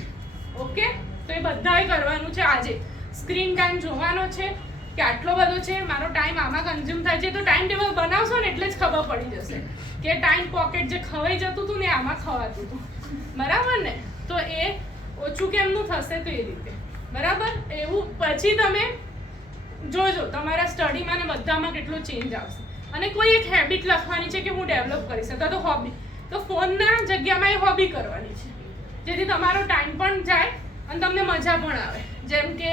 ઓકે? તો એ બધાએ કરવાનું છે. આજે સ્ક્રીન ટાઈમ જોવાનો છે કે આટલો બધો છે, મારો ટાઈમ આમાં કન્ઝ્યુમ થાય છે. તો ટાઈમ ટેબલ બનાવશો ને એટલે જ ખબર પડી જશે કે ટાઈમ પોકેટ જે ખવાઈ જતું હતું ને આમાં ખવાતું હતું. બરાબર ને? તો એ ઓછું કેમનું થશે તો એ રીતે. બરાબર? એવું પછી તમે જોજો તમારા સ્ટડીમાં ને બધામાં કેટલો ચેન્જ આવશે. અને કોઈ એક હેબિટ લખવાની છે કે હું ડેવલપ કરીશ, અથવા તો હોબી, તો ફોનના જગ્યામાં એ હોબી કરવાની છે જેથી તમારો ટાઈમ પણ જાય અને તમને મજા પણ આવે. જેમ કે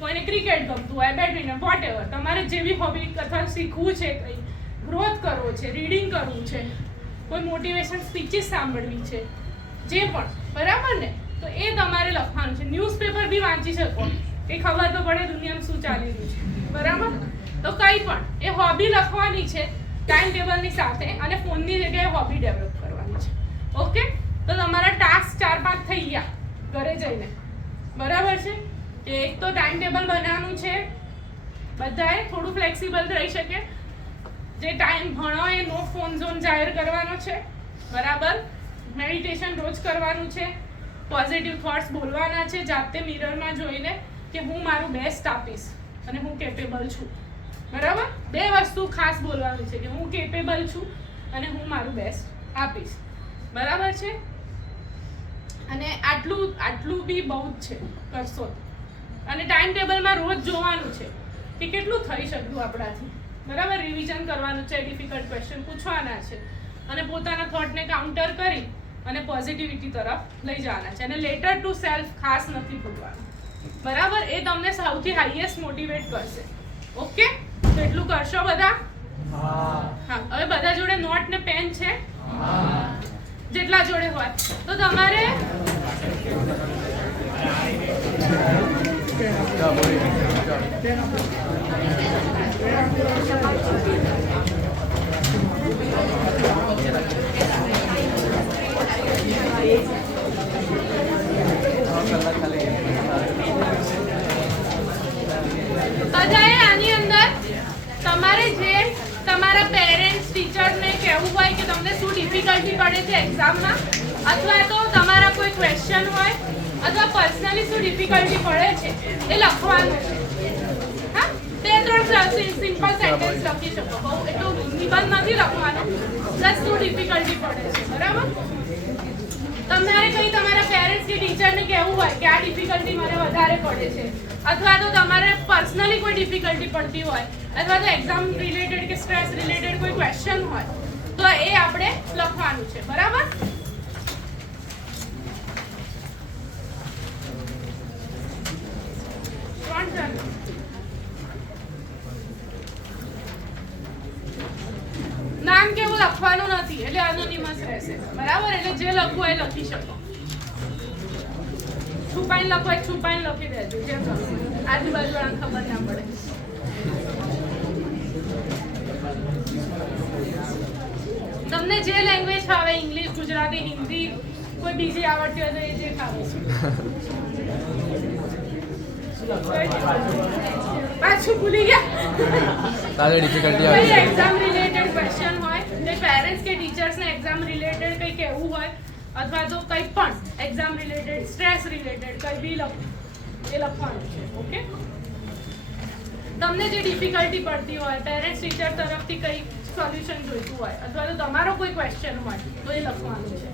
કોઈને ક્રિકેટ ગમતું હોય, બેડમિન્ટન, વોટેવર, તમારે જેવી હોબી અથવા શીખવું છે, કંઈ ગ્રોથ કરવો છે, રીડિંગ કરવું છે, કોઈ મોટિવેશન સ્પીચીસ સાંભળવી છે, જે પણ, બરાબર ને? તો એ તમારે લખવાનું છે. ન્યૂઝપેપર બી વાંચી શકો કે ખબર તો પડે દુનિયામાં શું ચાલી રહ્યું છે, બરાબર? તો કંઈ પણ એ હોબી લખવાની છે ટાઈમ ટેબલની સાથે, અને ફોનની જગ્યાએ હોબી ડેવલપ કરવાની છે. ઓકે, તો તમારા ટાસ્ક 4-5 થઈ ગયા ઘરે જઈને, બરાબર છે? કે એક તો ટાઈમ ટેબલ બનાવવાનું છે, બધાએ થોડું ફ્લેક્સિબલ રહી શકે, જે ટાઈમ ભણો એ નો ફોન ઝોન જાહેર કરવાનો છે, બરાબર? મેડિટેશન રોજ કરવાનું છે, પોઝિટિવ થોટ્સ બોલવાના છે જાતે મિરરમાં જોઈને કે હું મારું બેસ્ટ આપીશ અને હું કેપેબલ છું, બરાબર? 2 વસ્તુ ખાસ બોલવાની છે કે હું કેપેબલ છું અને હું મારું બેસ્ટ આપીશ, બરાબર છે? અને આટલું બી બહુ જ છે કરશો. અને ટાઈમ ટેબલમાં રોજ જોવાનું છે કે કેટલું થઈ શક્યું આપણાથી, બરાબર? રિવિઝન કરવાનું છે, ડિફિકલ્ટ ક્વેશ્ચન પૂછવાના છે અને પોતાના થોટને કાઉન્ટર કરી અને પોઝિટિવિટી તરફ લઈ જવાના છે. અને લેટર ટુ સેલ્ફ ખાસ નથી ભૂલવાનું, બરાબર? એ તમને સૌથી હાઈએસ્ટ મોટિવેટ કરશે. ઓકે, તો એટલું કરશો બધા? હા. હવે બધા જોડે નોટ ને પેન છે? જેટલા જોડે હોય તો તમારે બધાએ આની અંદર તમારે જે તમારા પેરેન્ટ્સ ટીચરને કહેવું હોય કે તમને શું ડિફિકલ્ટી પડે છે એક્ઝામમાં, અથવા તો તમારા કોઈ ક્વેશ્ચન હોય અથવા પર્સનલી શું ડિફિકલ્ટી પડે છે એ લખવાનું છે. હા, 2-3 સિમ્પલ સેન્ટેન્સ લખી શકો, બહુ એટલો નિબંધ નથી લખવાનો, બસ શું ડિફિકલ્ટી પડે છે, બરાબર? તમારે કંઈ તમારા પેરેન્ટ્સ કે ટીચરને કહેવું હોય કે આ ડિફિકલ્ટી મને વધારે પડે છે, અથવા તો તમારે પર્સનલી કોઈ ડિફિકલ્ટી પડતી હોય, અથવા તો એક્ઝામ રિલેટેડ કે સ્ટ્રેસ રિલેટેડ કોઈ ક્વેશ્ચન હોય, તો એ આપણે લખવાનું છે, બરાબર? નામ કેવું લખવાનું નથી, એટલે એનોનિમસ રહેશે, બરાબર? એટલે જે લખવું એ લખી શકો. છુપાઈને લખો, એક છુપાઈને લખી દેજો, જેમ આજુબાજુવાળાને ખબર ના પડે. તમને જે લેંગ્વેજ ફાવે, ઇંગ્લિશ, ગુજરાતી, હિન્દી, કોઈ બીજી આવડતી હોય તો એ જે ફાવે છે. પાછું ભૂલી ગયા. કોઈ એક્ઝામ રિલેટેડ ક્વેશ્ચન હોય, તે પેરેન્ટ્સ કે ટીચર્સને એક્ઝામ રિલેટેડ કંઈ કહેવું હોય, અથવા તો કંઈ પણ એક્ઝામ રિલેટેડ, સ્ટ્રેસ રિલેટેડ કંઈ બી એ લખવાનું છે. ઓકે, તમને જે ડિફિકલ્ટી પડતી હોય, પેરેન્ટ્સ ટીચર તરફથી કંઈ સોલ્યુશન જોઈતું હોય, અથવા તો તમારો કોઈ ક્વેશ્ચન હોય તો એ લખવાનું છે.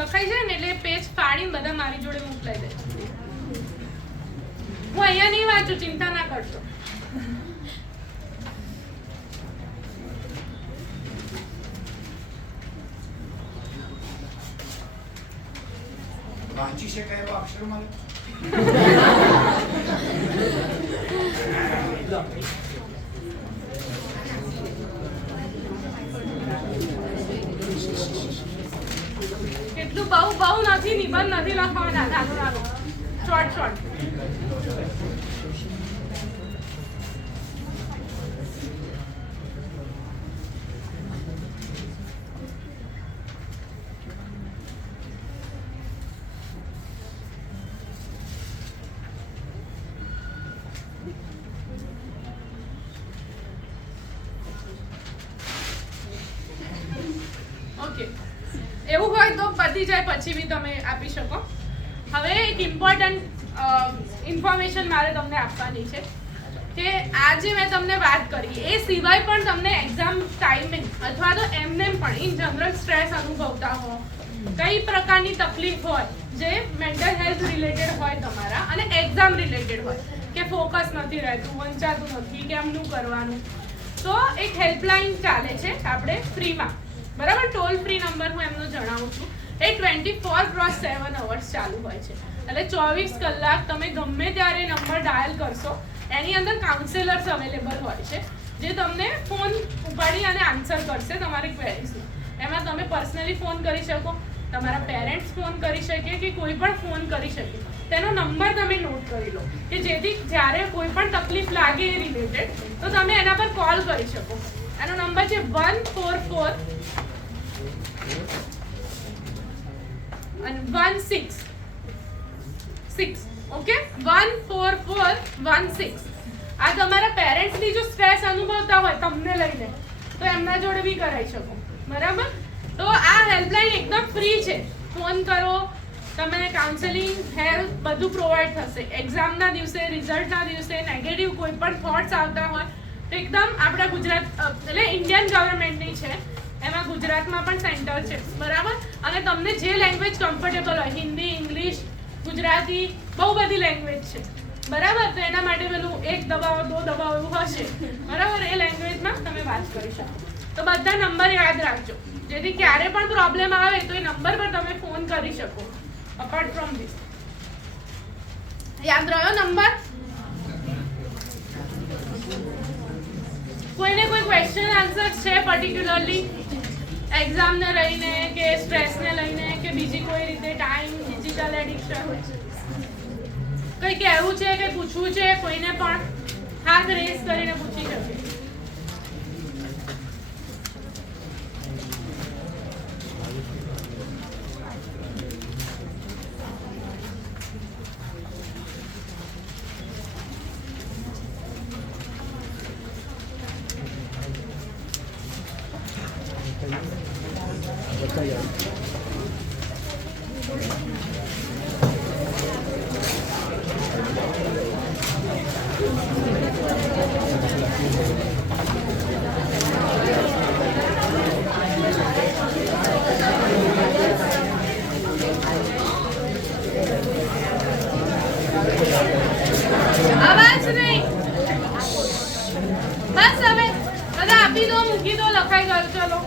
લખાઈ જાય ને એટલે પેજ ફાડીને બધા મારી જોડે મોકલાઈ દે. હું અહીંયા નહીં વાંચું, ચિંતા ના કરશો. વાંચી શકાય એવા અક્ષર મળે? કેટલું બહુ નથી, નિબંધ નથી લખવાના, નાનું શોર્ટ. ઓકે, એવું હોય તો પતી જાય પછી બી તમે આપી શકો. હવે એક ઇમ્પોર્ટન્ટ ઇન્ફોર્મેશન મારે તમને આપવાની છે કે આજે મેં તમને વાત કરી એ સિવાય પણ તમને એક્ઝામ ટાઈમિંગ અથવા તો એમને પણ ઇન જનરલ સ્ટ્રેસ અનુભવતા હો, કઈ પ્રકારની તકલીફ હોય જે મેન્ટલ હેલ્થ રિલેટેડ હોય તમારા અને એક્ઝામ રિલેટેડ હોય કે ફોકસ નથી રહેતું, વંચાતું નથી, કેમનું કરવાનું, તો એક હેલ્પલાઇન ચાલે છે આપણે ફ્રીમાં, બરાબર. ટોલ ફ્રી નંબર હું એમનો જણાવું છું. એ 24/7 અવર્સ ચાલુ હોય છે, એટલે 24 કલાક તમે ગમે ત્યારે નંબર ડાયલ કરશો, એની અંદર કાઉન્સેલર્સ અવેલેબલ હોય છે જે તમને ફોન ઉપાડી અને આન્સર કરશે તમારી ક્વેરીઝનો. એમાં તમે પર્સનલી ફોન કરી શકો, તમારા પેરેન્ટ્સ ફોન કરી શકે કે કોઈ પણ ફોન કરી શકે. તેનો નંબર તમે નોટ કરી લો કે જેથી જ્યારે કોઈ પણ તકલીફ લાગે એ રિલેટેડ તો તમે એના પર કોલ કરી શકો. એનો નંબર છે 14416. ઓકે, 14416. આ તમારા પેરેન્ટ્સની જો સ્ટ્રેસ અનુભવતા હોય તમને લઈને તો એમના જોડે બી કરાવી શકો, બરાબર. તો આ હેલ્પલાઇન એકદમ ફ્રી છે. ફોન કરો, તમને કાઉન્સેલિંગ, હેલ્પ બધું પ્રોવાઈડ થશે. એક્ઝામના દિવસે, રિઝલ્ટના દિવસે નેગેટિવ કોઈ પણ થોટ્સ આવતા હોય તો એકદમ આપણા ગુજરાત એટલે ઇન્ડિયન ગવર્મેન્ટની છે, એમાં ગુજરાતમાં પણ સેન્ટર છે, બરાબર. અને તમને જે લેંગ્વેજ કમ્ફર્ટેબલ હોય, હિન્દી, ઇંગ્લિશ, ગુજરાતી, બહુ બધી લેંગ્વેજ છે, બરાબર. તો એના માટે પેલું 1 દબાવો 2 દબાવો એવું હશે, બરાબર. એ લેંગ્વેજમાં તમે વાત કરી શકો. તો બધા નંબર યાદ રાખજો જેથી ક્યારે પણ પ્રોબ્લેમ આવે તો એ નંબર પર તમે ફોન કરી શકો. અપાર્ટ ફ્રોમ ધીસ યાદ રહ્યો નંબર? કોઈને કોઈ ક્વેશ્ચન આન્સર છે પર્ટિક્યુલરલી એક્ઝામને લઈને કે સ્ટ્રેસને લઈને કે બીજી કોઈ રીતે, ટાઈમ, ડિજિટલ એડિક્શન, કંઈ કહેવું છે કે પૂછવું છે કોઈને પણ હાથ રેસ કરીને પૂછી શકે. આવાજ નહીં, બસ હવે બધા આપી દો, મૂકી દો, લખાઈ ગયો. ચલો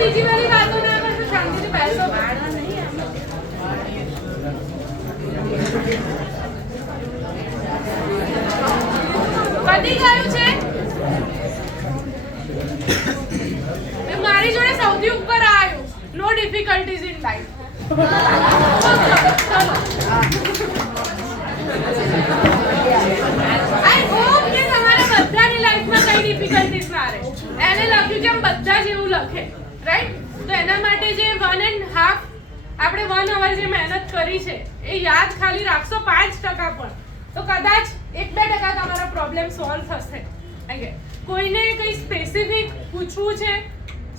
બીજી બધી વાતો ના કરશો, શાંતિથી બેસો. પતી ગયું છે? મારી જોડે સૌથી ઉપર આવ્યું, નો ડિફિકલ્ટીઝ ઇન લાઈફ. ચલો આઈ હોપ કે તમારા બધાની લાઈફમાં કઈ ડિફિકલ્ટીઝ ના રહે. એને લખ્યું કે બધા જ એવું લખે, રાઈટ? તો એના માટે જે 1.5 આપણે 1 અવર જે મહેનત કરી છે એ યાદ ખાલી રાખશો 5% પણ તો કદાચ 1-2% તમારો પ્રોબ્લેમ સોલ્વ થશે. કોઈને કંઈ સ્પેસિફિક પૂછવું છે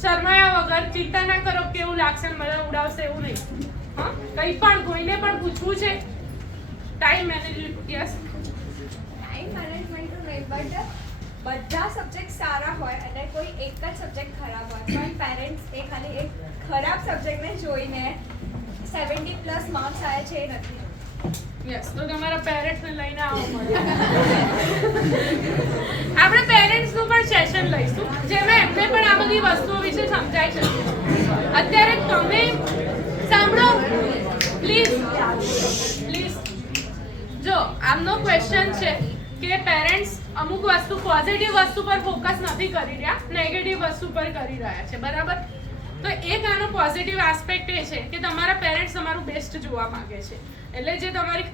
શરમાયા વગર, ચિંતા ના કરો કેવું લાગશે મને ઉડાવશે એવું નહીં. હા, કંઈ પણ કોઈને પણ પૂછવું છે. Time management, yes time management નહીં, બટ બધા સબ્જેક્ટ સારા હોય અને કોઈ એક જ સબ્જેક્ટ ખરાબ હોય પણ પેરેન્ટ્સ એ ખાલી એક ખરાબ સબ્જેક્ટને જોઈને 70+ માર્ક્સ આવે છે એ નથી. યસ, તો તમારા પેરેન્ટ્સને લઈને આવો મળે. આપણે પેરેન્ટ્સનું પણ સેશન લઈશું જેમાં એમને પણ આ બધી વસ્તુઓ વિશે સમજાઈ શકે. અત્યારે તમે સાંભળો પ્લીઝ. જો આમનો ક્વેશ્ચન છે કે પેરેન્ટ્સ અમુક વસ્તુ પોઝિટિવ વસ્તુ પર ફોકસ નથી કરી રહ્યા, નેગેટિવ વસ્તુ પર કરી રહ્યા છે, બરાબર? તો એક આનો પોઝિટિવ આસ્પેક્ટ એ છે કે તમારા પેરેન્ટ્સ તમારું બેસ્ટ જોવા માંગે છે, એટલે જે તમારી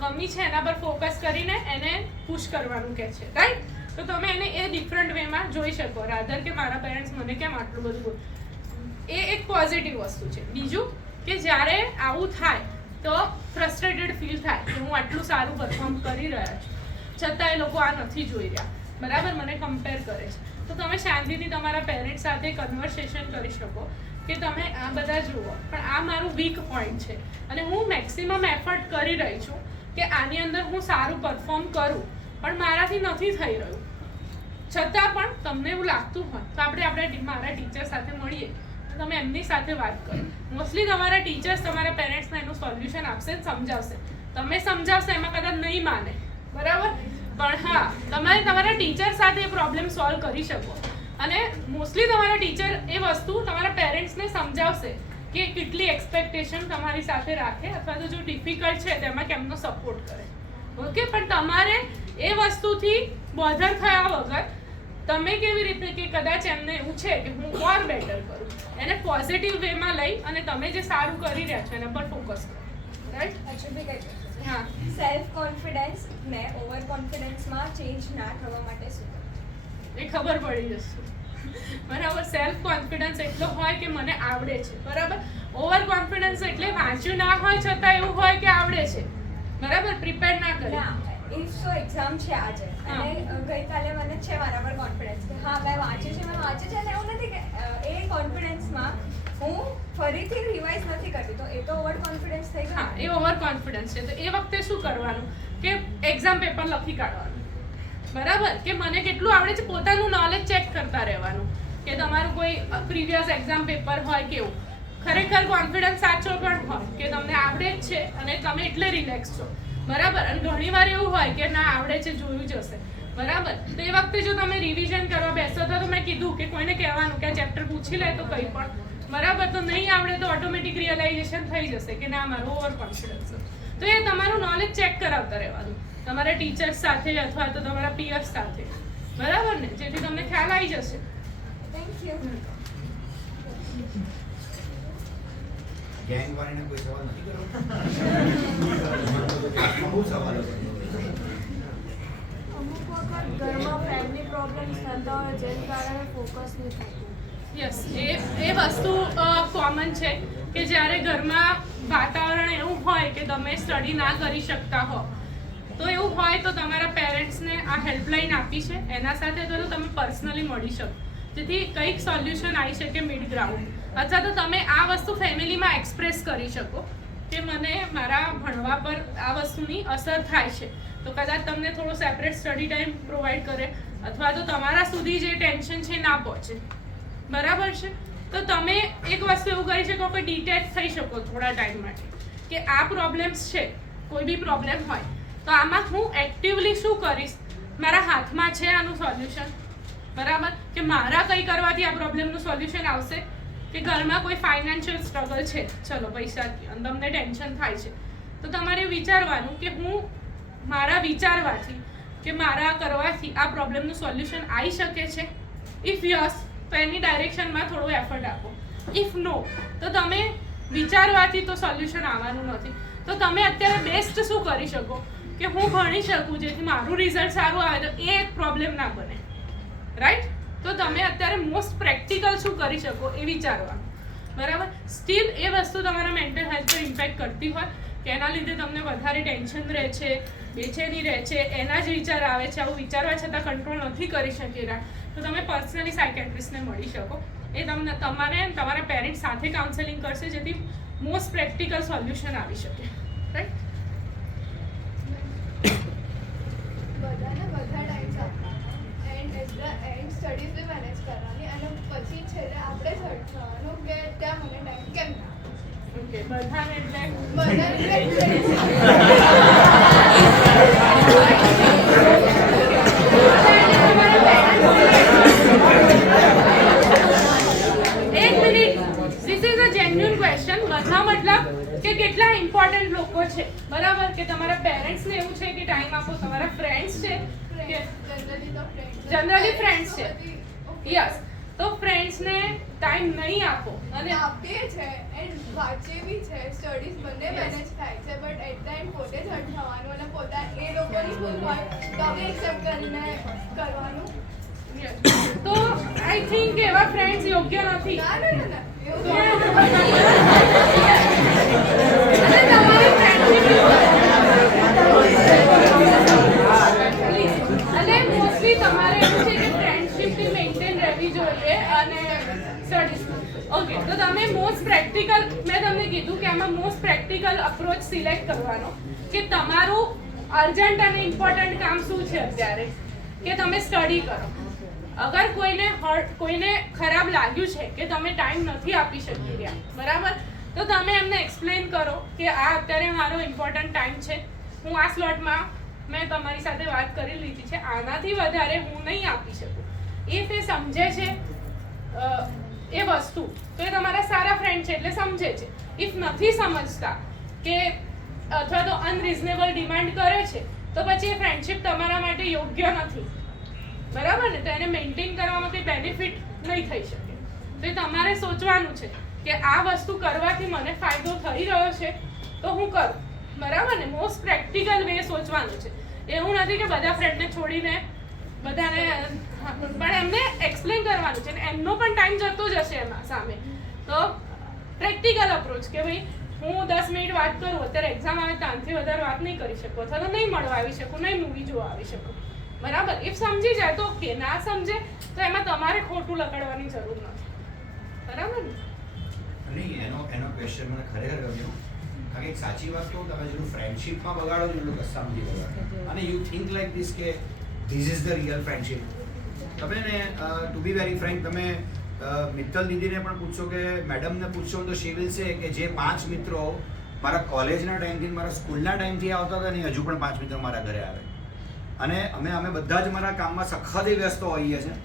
કમી છે એના પર ફોકસ કરીને એને પુશ કરવાનું કહે છે, રાઈટ? તો તમે એને એ ડિફરન્ટ વેમાં જોઈ શકો, રાધર કે મારા પેરેન્ટ્સ મને કેમ આટલું બધું, એ એક પોઝિટિવ વસ્તુ છે. બીજું કે જ્યારે આવું થાય તો ફ્રસ્ટ્રેટેડ ફીલ થાય કે હું આટલું સારું પરફોર્મ કરી રહ્યા છું છતાં એ લોકો આ નથી જોઈ રહ્યા, બરાબર? મને કમ્પેર કરે છે. તો તમે શાંતિથી તમારા પેરેન્ટ્સ સાથે કન્વર્સેશન કરી શકો કે તમે આ બધા જુઓ પણ આ મારું વીક પોઈન્ટ છે અને હું મેક્સિમમ એફર્ટ કરી રહી છું કે આની અંદર હું સારું પરફોર્મ કરું પણ મારાથી નથી થઈ રહ્યું, છતાં પણ તમને એવું લાગતું હોય તો આપણે મારા ટીચર સાથે મળીએ, તમે એમની સાથે વાત કરો. મોસ્ટલી તમારા ટીચર્સ તમારા પેરેન્ટ્સને એનું સોલ્યુશન આપશે, સમજાવશે. તમે સમજાવશો એમાં કદાચ નહીં માને, બરાબર? પણ હા, તમારે તમારા ટીચર સાથે એ પ્રોબ્લેમ સોલ્વ કરી શકો અને મોસ્ટલી તમારા ટીચર એ વસ્તુ તમારા પેરેન્ટ્સને સમજાવશે કે કેટલી એક્સપેક્ટેશન તમારી સાથે રાખે અથવા તો જો ડિફિકલ્ટ છે તેમાં કેમનો સપોર્ટ કરે. ઓકે, પણ તમારે એ વસ્તુથી બોધર થયા વગર તમે કેવી રીતે કે કદાચ એમને એવું છે કે હું ઓર બેટર કરું, એને પોઝિટિવ વેમાં લઈ અને તમે જે સારું કરી રહ્યા છો એના પર ફોકસ કરો, રાઈટ? હા, સેલ્ફ કોન્ફિડન્સ ને ઓવર કોન્ફિડન્સમાં ચેન્જ ના થવા માટે શું કરવું? એ ખબર પડી જશે, બરાબર? સેલ્ફ કોન્ફિડન્સ એટલો હોય કે મને આવડે છે, બરાબર? ઓવર કોન્ફિડન્સ એટલે વાંચ્યું ના હોય છતાં એવું હોય કે આવડે છે, બરાબર? પ્રિપેર ના કરે. ઇફ સો એક્ઝામ છે આજે અને ગઈકાલે મને છે મારા પર કોન્ફિડન્સ કે હા મેં વાંચ્યું છે અને એવું નથી કે એ કોન્ફિડન્સમાં હું ફરીથી રિવાઇઝ નથી કરતી, તો એ તો ઓવર કોન્ફિડન્સ થઈ ગયો. હા, એ ઓવર કોન્ફિડન્સ છે. તો એ વખતે શું કરવાનું કે એક્ઝામ પેપર લખી કાઢવાનું, બરાબર? કે મને કેટલું આવડે છે, પોતાનું નોલેજ ચેક કરતા રહેવાનું કે તમારું કોઈ પ્રીવિયસ એક્ઝામ પેપર હોય કેવું, ખરેખર કોન્ફિડન્સ સાચો પણ હોય કે તમને આવડે જ છે અને તમે એટલે રિલેક્સ છો, બરાબર? અને ઘણીવાર એવું હોય કે ના આવડે છે, જોયું જશે, બરાબર? તો એ વખતે જો તમે રિવિઝન કરવા બેસો તો મેં કીધું કે કોઈને કહેવાનું કે આ ચેપ્ટર પૂછી લે તો કંઈ પણ, બરાબર? તો નહીં આવડે તો ઓટોમેટિક રિયલાઇઝેશન થઈ જશે કે ના મારો ઓવર કોન્ફિડન્સ છે. તો એ તમારું નોલેજ ચેક કરાવતા રહેવાનું તમારા ટીચર્સ સાથે અથવા તો તમારા પીયર્સ સાથે, બરાબર ને? જેથી તમને ખ્યાલ આવી જશે. Thank you. ગેંગ વાળીને કોઈ સવાલ નથી કરવો? બહુ સવાલો છે. અમુક વખત ઘરમાં ફેમિલી પ્રોબ્લેમ્સ થતા હોય જેના કારણે ફોકસ નહીં થતું. યસ, એ વસ્તુ કોમન છે કે જ્યારે ઘરમાં વાતાવરણ એવું હોય કે તમે સ્ટડી ના કરી શકતા હો તો એવું હોય તો તમારા પેરેન્ટ્સને આ હેલ્પલાઇન આપી છે, એના સાથે તો તમે પર્સનલી મળી શકો જેથી કંઈક સોલ્યુશન આવી શકે મિડ ગ્રાઉન્ડ, અથવા તો તમે આ વસ્તુ ફેમિલીમાં એક્સપ્રેસ કરી શકો કે મને મારા ભણવા પર આ વસ્તુની અસર થાય છે, તો કદાચ તમને થોડો સેપરેટ સ્ટડી ટાઈમ પ્રોવાઈડ કરે અથવા તો તમારા સુધી જે ટેન્શન છે ના પહોંચે, બરાબર છે? તો તમે એક વસ્તુ એવું કરી શકો કે ડિટેચ થઈ શકો થોડા ટાઈમ માટે કે આ પ્રોબ્લેમ્સ છે, કોઈ બી પ્રોબ્લેમ હોય તો આમાં હું એક્ટિવલી શું કરીશ, મારા હાથમાં છે આનું સોલ્યુશન, બરાબર? કે મારા કંઈ કરવાથી આ પ્રોબ્લેમનું સોલ્યુશન આવશે, કે ઘરમાં કોઈ ફાઇનાન્શિયલ સ્ટ્રગલ છે, ચલો પૈસાથી અને તમને ટેન્શન થાય છે, તો તમારે વિચારવાનું કે હું મારા વિચારવાથી કે મારા કરવાથી આ પ્રોબ્લેમનું સોલ્યુશન આવી શકે છે. ઇફ યસ તો એની ડાયરેક્શનમાં થોડું એફર્ટ આપો, ઇફ નો તો તમે વિચારવાથી તો સોલ્યુશન આવવાનું નથી. તો તમે અત્યારે બેસ્ટ શું કરી શકો કે હું ભણી શકું જેથી મારું રિઝલ્ટ સારું આવે, તો એ એક પ્રોબ્લેમ ના બને, રાઈટ? તો તમે અત્યારે મોસ્ટ પ્રેક્ટિકલ શું કરી શકો એ વિચારવાનું, બરાબર? સ્ટીલ એ વસ્તુ તમારા મેન્ટલ હેલ્થ પર ઇમ્પેક્ટ કરતી હોય કે એના લીધે તમને વધારે ટેન્શન રહે છે, બેચેની રહે છે, એના જ વિચાર આવે છે, આવું વિચારવા છતાં કંટ્રોલ નથી કરી શકી રહ્યા, તો તમે પર્સનલી સાયકેટ્રિસ્ટને મળી શકો. એ તમને તમારા પેરેન્ટ્સ સાથે કાઉન્સેલિંગ કરશે જેથી મોસ્ટ પ્રેક્ટિકલ સોલ્યુશન આવી શકે, રાઈટ? બધાને બધા ટાઈમ્સ આપવાના એન્ડ એન્ડ સ્ટડીઝ બી મેનેજ કરવાની અને પછી છેલ્લે આપણે સર્ચ કરવાનું કે ત્યાં મને ટાઈમ કેમ ના ઓકે બધાને એટલે બધાને એક minute, this is a genuine question. બધા મતલબ કે કેટલા ઇમ્પોર્ટન્ટ લોકો છે, બરાબર? કે તમારા પેરેન્ટ્સને એવું છે કે ટાઈમ આપો, તમારા ફ્રેન્ડ્સ છે કે જનરલી ફ્રેન્ડ્સ છે. યસ, તો ફ્રેન્ડ્સને ટાઈમ નહીં આપો અને આપીએ છે એન્ડ વાંચીએ બી છે, સ્ટડીઝ બંને મેનેજ થાય છે, બટ એટ ધ એન્ડ પોતે જ હટ થવાનું અને પોતા એ લોકોની ભૂલ હોય તો અમે એક્સેપ્ટ કરીને કરવાનું. તો આઈ થિંક એવા ફ્રેન્ડ્સ યોગ્ય નથી. ના ના ના ના એવું અને તમારી friendship અને મોસ્ટલી તમારે એવું છે કે ફ્રેન્ડશિપ મેન્ટેન રહેવી જોઈએ અને સ્ટડીઝ. ઓકે, તો તમે મોસ્ટ પ્રેક્ટિકલ, મેં તમને કીધું કે આમાં મોસ્ટ પ્રેક્ટિકલ અપ્રોચ સિલેક્ટ કરવાનો કે તમારું અર્જન્ટ અને ઇમ્પોર્ટન્ટ કામ શું છે અત્યારે, કે તમે સ્ટડી કરો. અગર કોઈને ખરાબ લાગ્યું છે કે તમે ટાઈમ નથી આપી શકી રહ્યા, બરાબર, તો તમે એમને એક્સપ્લેન કરો કે આ અત્યારે મારો ઇમ્પોર્ટન્ટ ટાઈમ છે, હું આ સ્લોટમાં મેં તમારી સાથે વાત કરી લીધી છે, આનાથી વધારે હું નહીં આપી શકું. ઇફ એ સમજે છે એ વસ્તુ, તો એ તમારા સારા ફ્રેન્ડ છે એટલે સમજે છે. ઇફ નથી સમજતા કે અથવા તો અનરિઝનેબલ ડિમાન્ડ કરે છે, તો પછી એ ફ્રેન્ડશિપ તમારા માટે યોગ્ય નથી, બરાબર ને? તો એને મેન્ટેન કરવામાં કંઈ બેનિફિટ નહીં થઈ શકે. તો એ તમારે સોચવાનું છે કે આ વસ્તુ કરવાથી મને ફાયદો થઈ રહ્યો છે તો હું કરું, બરાબર ને? મોસ્ટ પ્રેક્ટિકલ વે સોચવાનું છે. એવું નથી કે બધા ફ્રેન્ડને છોડીને બધાને, પણ એમને એક્સપ્લેન કરવાનું છે ને એમનો પણ ટાઈમ જતો જ હશે એમાં સામે. તો પ્રેક્ટિકલ અપ્રોચ કે ભાઈ હું 10 મિનિટ વાત કરું, અત્યારે એક્ઝામ આવે તો આનાથી વધારે વાત નહીં કરી શકું, અથવા તો નહીં મળવા આવી શકું, નહીં મૂવી જોવા આવી શકું, બરાબર? ઇફ સમજી જાય તો ઓકે, ના સમજે તો એમાં તમારે ખોટું લગાડવાની જરૂર નથી, બરાબર ને? નહીં, એનો ક્વેશ્ચન મને ખરેખર ગમ્યો. કારણ કે એક સાચી વાત કહું, તમે જેટલું ફ્રેન્ડશિપમાં બગાડો છો એટલું કશામાંથી બગાડો. અને યુ થિંક લાઈક ધીસ કે this is the real friendship. તમે ને ટુ બી વેરી ફ્રેન્ક, તમે મિત્તલ દીદીને પણ પૂછશો કે મેડમને પૂછશો તો શી વિલ સે કે જે 5 મિત્રો મારા કોલેજના ટાઈમથી મારા સ્કૂલના ટાઈમથી આવતા હતા ને હજુ પણ 5 મિત્રો મારા ઘરે આવે. અને અમે બધા જ મારા કામમાં સખત વ્યસ્ત હોઈએ છીએ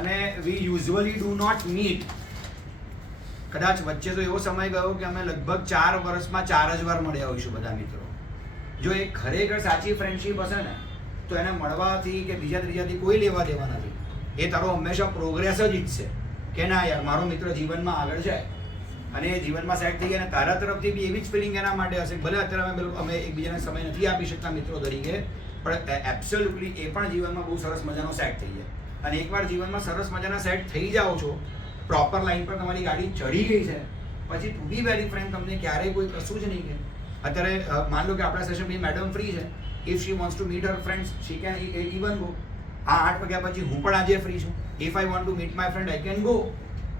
અને we usually do not meet. કદાચ વચ્ચે તો એવો સમય ગયો કે અમે લગભગ 4 વર્ષમાં 4 જ વાર મળ્યા હોઈશું બધા મિત્રો. જો એ ખરેખર સાચી ફ્રેન્ડશિપ હશે ને તો એને મળવાથી કે બીજા ત્રીજાથી કોઈ લેવા દેવા નથી. એ તારો હંમેશા પ્રોગ્રેસ જ ઈચ્છશે કે ના યાર મારો મિત્ર જીવનમાં આગળ જાય અને એ જીવનમાં સેટ થઈ ગયા, અને તારા તરફથી બી એવી જ ફિલિંગ એના માટે હશે. ભલે અત્યારે અમે એકબીજાને સમય નથી આપી શકતા મિત્રો તરીકે, પણ એબ્સોલ્યુટલી એ પણ જીવનમાં બહુ સરસ મજાનો સેટ થઈ જાય. અને એકવાર જીવનમાં સરસ મજાના સેટ થઈ જાઓ છો, પ્રોપર લાઈન પર તમારી ગાડી ચડી ગઈ છે, પછી ટુ બી વેરી ફ્રેન્ક તમને ક્યારેય કોઈ કશું જ નહીં કે. અત્યારે માન લો કે આપણા સેશન બી મેડમ ફ્રી છે, if she wants to meet her friends she can even go. આ 8 વાગ્યા પછી હું પણ આજે ફ્રી છું. If I want to meet my friend I can go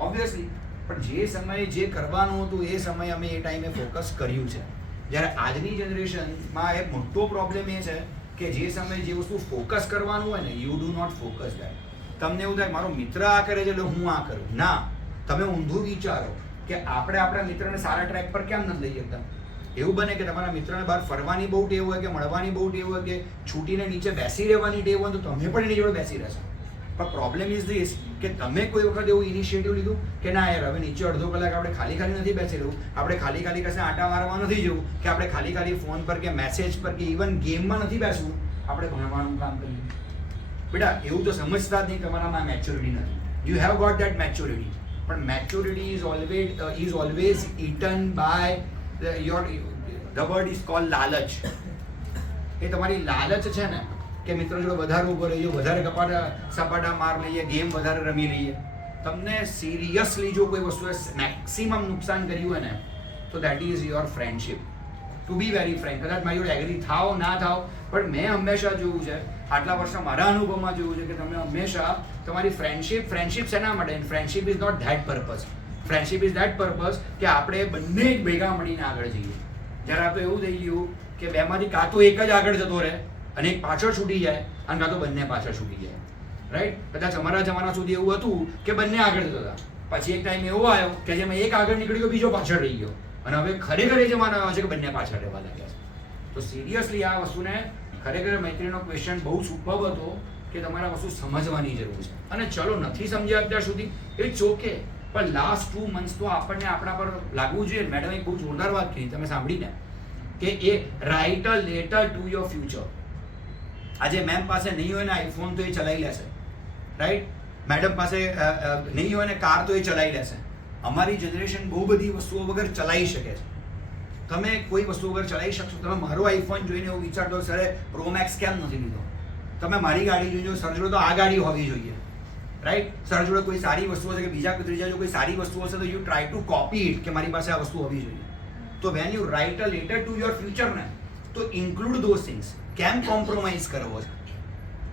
obviously. પણ જે સમયે જે કરવાનું હતું એ સમયે અમે એ ટાઈમે ફોકસ કર્યું છે. જ્યારે આજની જનરેશનમાં એ મોટો પ્રોબ્લેમ એ છે કે જે સમયે જે વસ્તુ ફોકસ કરવાનું હોય ને, you do not focus that. તમને એવું થાય મારો મિત્ર આ કરે છે એટલે હું આ કરું. ના, તમે ઊંધું વિચારો કે આપણે આપણા મિત્રને સારા ટ્રેક પર કેમ નથી લઈ શકતા. એવું બને કે તમારા મિત્રને બહાર ફરવાની બહુ ટેવ હોય, કે મળવાની બહુ ટેવ હોય, કે છૂટીને નીચે બેસી રહેવાની ટેવ હોય, તો તમે પણ એની જોડે બેસી રહેશો. પણ પ્રોબ્લેમ ઇઝ ધીસ કે તમે કોઈ વખત એવું ઇનિશિયેટિવ લીધું કે ના યાર હવે નીચે અડધો કલાક આપણે ખાલી નથી બેસી રહેવું, આપણે ખાલી કશે આંટા મારવા નથી જવું, કે આપણે ખાલી ફોન પર કે મેસેજ પર કે ઇવન ગેમમાં નથી બેસવું, આપણે ભણવાનું કામ કરીએ. બેટા એવું તો સમજતા જ નહીં, તમારામાં મેચ્યોરિટી નથી. You have got that maturity, પણ maturity is always eaten by your the word is called લાલચ. એ તમારી લાલચ છે ને કે મિત્રો જોડે વધારે ઉભો રહીએ, વધારે સપાટા માર લઈએ, ગેમ વધારે રમી લઈએ. તમને સિરિયસલી જો કોઈ વસ્તુએ મેક્સિમમ નુકસાન કર્યું હોય ને તો that is your friendship. To be very frank, કદાચ મારી જોડે એગ્રી થાવ ના થાવ, પણ મેં હંમેશા જોયું છે, આટલા વર્ષના મારા અનુભવમાં જોયું છે કે તમે હંમેશા તમારી ફ્રેન્ડશિપ શેના માટે? Friendship is not that purpose. Friendship is that purpose કે આપણે બંને જ ભેગા મળીને આગળ જઈએ. જ્યારે આ તો એવું થઈ ગયું કે બેમાંથી કાં તો એક જ આગળ જતો રહે અને એક પાછળ છૂટી જાય, અને કાં તો બંને પાછળ છૂટી જાય. રાઈટ? કદાચ અમારા જમાના સુધી એવું હતું કે બંને આગળ જતા હતા, પછી એક ટાઈમ એવો આવ્યો કે જેમાં એક આગળ નીકળી ગયો, બીજો પાછળ રહી ગયો. અને હવે ખરેખર એ જમાનો આવ્યો છે કે બંને પાછળ રહેવા લાગ્યા છે. તો સિરિયસલી આ વસ્તુને ખરેખર મૈત્રીનો ક્વેશ્ચન બહુ સુપર્બ હતો કે તમારે આ વસ્તુ સમજવાની જરૂર છે. અને ચલો નથી સમજ્યા અત્યાર સુધી ઇટ્સ ઓકે, પણ લાસ્ટ 2 મંથ્સ તો આપણને આપણા પર લાગવું જોઈએ. મેડમ એક બહુ જોરદાર વાત કહી તમે સાંભળીને કે એ write a letter to your future. આજે મેમ પાસે નહીં હોય ને આઈફોન તો એ ચલાવી લેશે, રાઈટ? મેડમ પાસે નહીં હોય ને કાર તો એ ચલાવી લેશે. અમારી જનરેશન બહુ બધી વસ્તુઓ વગર ચલાવી શકે છે. તમે કોઈ વસ્તુ વગર ચલાવી શકશો? તમે મારો આઈફોન જોઈને એવું વિચારતો સરે પ્રો મેક્સ કેમ નથી લીધો? તમે મારી ગાડી જોઈ સર જોડે તો આ ગાડી હોવી જોઈએ, રાઈટ? સર જોડે કોઈ સારી વસ્તુ હશે કે બીજા ત્રીજા જો કોઈ સારી વસ્તુ હશે તો you try to copy it કે મારી પાસે આ વસ્તુ હોવી જોઈએ. તો when you write a letter to your future ને તો ઇન્ક્લુડ ધોઝ થિંગ્સ. કેમ કોમ્પ્રોમાઇઝ કરવો છે?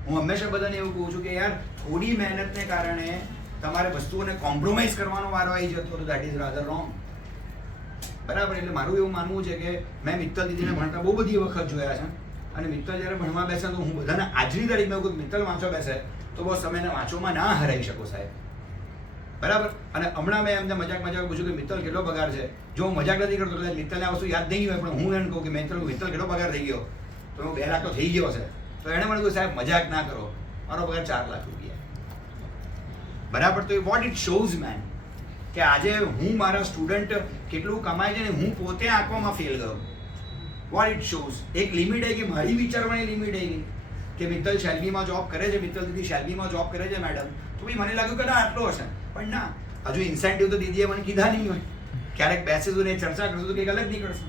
હું હંમેશા બધાને એવું કહું છું કે યાર થોડી મહેનતને કારણે તમારે વસ્તુઓને કોમ્પ્રોમાઇઝ કરવાનો વારો આવી જતો તો દેટ ઇઝ રાધર રોંગ. બરાબર? એટલે મારું એવું માનવું છે કે મેં મિત્તલ દીદીને ભણતા બહુ બધી વખત જોયા છે અને મિત્તલ જ્યારે ભણવા બેસે તો હું બધાને આજની તારીખમાં કહું મિત્તલ વાંચો બેસે તો બસ તમે એને વાંચોમાં ના હરાઈ શકો સાહેબ. બરાબર? અને હમણાં મેં એમને મજાક પૂછ્યું કે મિત્તલ કેટલો પગાર છે? જો હું મજાક નથી કરતો એટલે મિત્તલને આ વસ્તુ યાદ નહીં હોય પણ હું એને કહું કે મિત્તલ કેટલો પગાર થઈ ગયો તો 2 લાખ તો થઈ ગયો છે. તો એણે મને કહ્યું સાહેબ મજાક ના કરો, મારો પગાર 4 લાખ રૂપિયા. બરાબર? તો વોટ ઇટ શોઝ મેન કે આજે હું મારા સ્ટુડન્ટ કેટલું કમાય છે ને હું પોતે આંકવામાં ફેલ ગયો. વોટ ઇટ શોઝ એક લિમિટ આવી કે મારી વિચારવાની લિમિટ આવી કે મિત્તલ શેલ્બીમાં જોબ કરે છે, મિત્તલ દીદી શેલ્બીમાં જોબ કરે છે મેડમ, તો ભાઈ મને લાગ્યું કે ના આટલો હશે. પણ ના, હજુ ઇન્સેન્ટિવ તો દીદીએ મને કીધા નહીં હોય. ક્યારેક બેસીશું ને ચર્ચા કરશું તો કંઈક અલગ નીકળશે.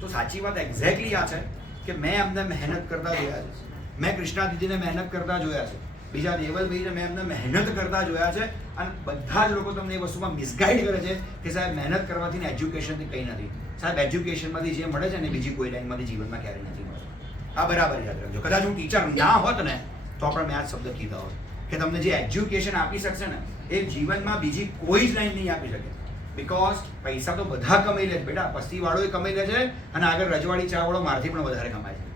તો સાચી વાત એક્ઝેક્ટલી આ છે કે મેં એમને મહેનત કરતા જોયા છે. મેં કૃષ્ણા દીદીને મહેનત કરતા જોયા છે, બીજા દેવલભાઈને મેં એમને મહેનત કરતા જોયા છે. અને બધા જ લોકો તમને એ વસ્તુમાં મિસગાઈડ કરે છે કે સાહેબ મહેનત કરવાથી ને એજ્યુકેશનથી કંઈ નથી. સાહેબ એજ્યુકેશનમાંથી જે મળે છે ને બીજી કોઈ લાઈનમાંથી જીવનમાં ક્યારેય નથી મળતું. આ બરાબર યાદ રાખજો. કદાચ હું ટીચર ના હોત ને તો પણ મેં આ શબ્દ કીધા હોત કે તમને જે એજ્યુકેશન આપી શકશે ને એ જીવનમાં બીજી કોઈ જ લાઈન નહીં આપી શકે. બિકોઝ પૈસા તો બધા કમાઈ લે છે બેટા, પસ્તીવાળો એ કમાઈ લે છે અને આગળ રજવાડી ચાવાળો મારથી પણ વધારે કમાય છે.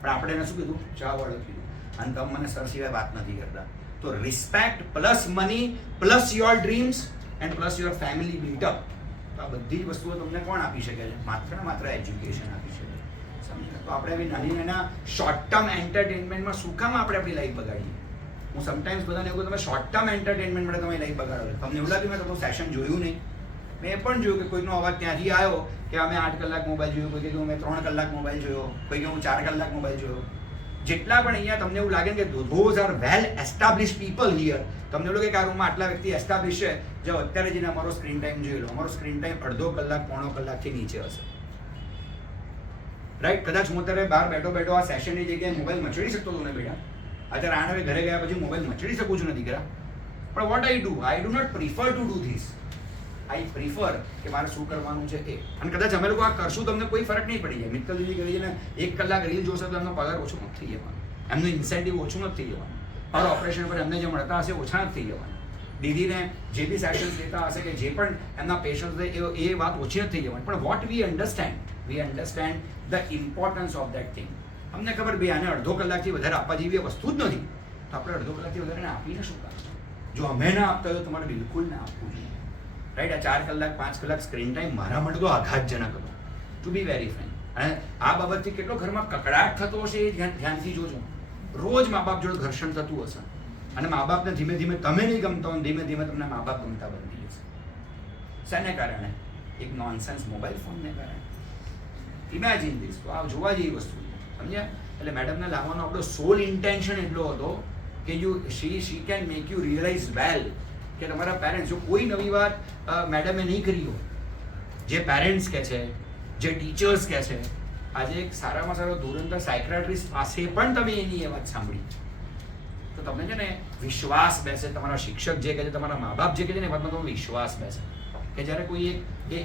પણ આપણે એને શું કીધું? ચાવાળો કીધું. અને તમે મને સર સિવાય વાત નથી કરતા. તો respect plus money plus your dreams and plus your family built-up, તો આ બધી જ વસ્તુઓ તમને કોણ આપી શકે છે? માત્ર ને માત્ર એજ્યુકેશન આપી શકે. સમજ્યા? તો આપણે એવી નાની નાના શોર્ટ ટર્મ એન્ટરટેનમેન્ટમાં શું કામ આપણે આપણી લાઈફ બગાડીએ? હું સમટાઈમ્સ બધાને એવું કહું તમે શોર્ટ ટર્મ એન્ટરટેનમેન્ટ માટે તમારી લાઈફ બગાડો. તમને એવું લાગ્યું મેં તમારું સેશન જોયું નહીં? મેં એ પણ જોયું કે કોઈનો અવાજ ત્યાંથી આવ્યો કે અમે 8 કલાક મોબાઈલ જોયો, કોઈ કે મેં 3 કલાક મોબાઈલ જોયો, કોઈ કે હું 4 કલાક મોબાઈલ જોયો. જેટલા પણ અહીંયા તમને એવું લાગે કે those are well establish people here, તમને એવું લાગે કે આ રૂમમાં આટલા વ્યક્તિ એસ્ટાબ્લિશ છે, જો અત્યારે જઈને અમારો સ્ક્રીન ટાઈમ જોઈ લો. અમારો સ્ક્રીન ટાઈમ અડધો કલાક પોણો કલાકથી નીચે હશે, રાઈટ? કદાચ હું અત્યારે બહાર બેઠો આ સેશનની જગ્યાએ મોબાઈલ મચડી શકતો હતો ને બેટા, અત્યારે આને ઘરે ગયા પછી મોબાઈલ મચડી શકું છું ને દીકરા. પણ what I do not prefer to do this. I prefer કે મારે શું કરવાનું છે એ. અને કદાચ અમે લોકો આ કરશું તમને કોઈ ફરક નહીં પડી જાય. મિત્તલ દીદી કરી ને 1 કલાક રીલ જોશે તો એમનો પગાર ઓછો નથી થઈ જવાનો, એમનું ઇન્સેન્ટિવ ઓછું નથી થઈ જવાનું, મારા ઓપરેશન પર એમને જે મળતા હશે ઓછા નથી થઈ જવાના, દીદીને જે બી સેશન્સ લેતા હશે કે જે પણ એમના પેશન્ટ હશે એ વાત ઓછી નથી થઈ જવાની. પણ what we understand the importance of that thing. અમને ખબર ભાઈ આને અડધો કલાકથી વધારે આપવા જેવી વસ્તુ જ નથી, તો આપણે અડધો કલાકથી વધારે આપીને શું કામ? જો અમે ના આપતા હોય તો તમારે બિલકુલ ના આપવું જોઈએ, રાઈટ? આ 4 કલાક 5 કલાક સ્ક્રીન ટાઈમ મારા માટે તો આઘાતજનક હતો, ટુ બી વેરી ફ્રેન્ક. અને આ બાબતથી કેટલો ઘરમાં કકડાટ થતો હશે એ ધ્યાનથી જોજો. રોજ મા બાપ જોડે ઘર્ષણ થતું હશે અને મા બાપને ધીમે ધીમે તમે નહીં ગમતા હોય, ધીમે ધીમે તમને મા બાપ ગમતા બની જશે. શેને કારણે? એક નોનસેન્સ મોબાઈલ ફોનને કારણે. Imagine this. તો આ જોવા જેવી વસ્તુ, સમજ્યા? એટલે મેડમને લાવવાનો આપણો સોલ ઇન્ટેન્શન એટલો હતો કે she can make you realise well કે તમારા પેરેન્ટ્સ, જો કોઈ નવી વાત મેડમે નહીં કરી હોય, જે પેરેન્ટ્સ કહે છે, જે ટીચર્સ કહે છે, આજે એક સારામાં સારો ધુરંધર સાયક્રેટ્રિસ્ટ પાસે પણ તમે એની એ વાત સાંભળી, તો તમને છે ને વિશ્વાસ બેસે. તમારા શિક્ષક જે કહે છે, તમારા મા બાપ જે કહે છે ને એ વાતમાં તમને વિશ્વાસ બેસે કે જ્યારે કોઈ એ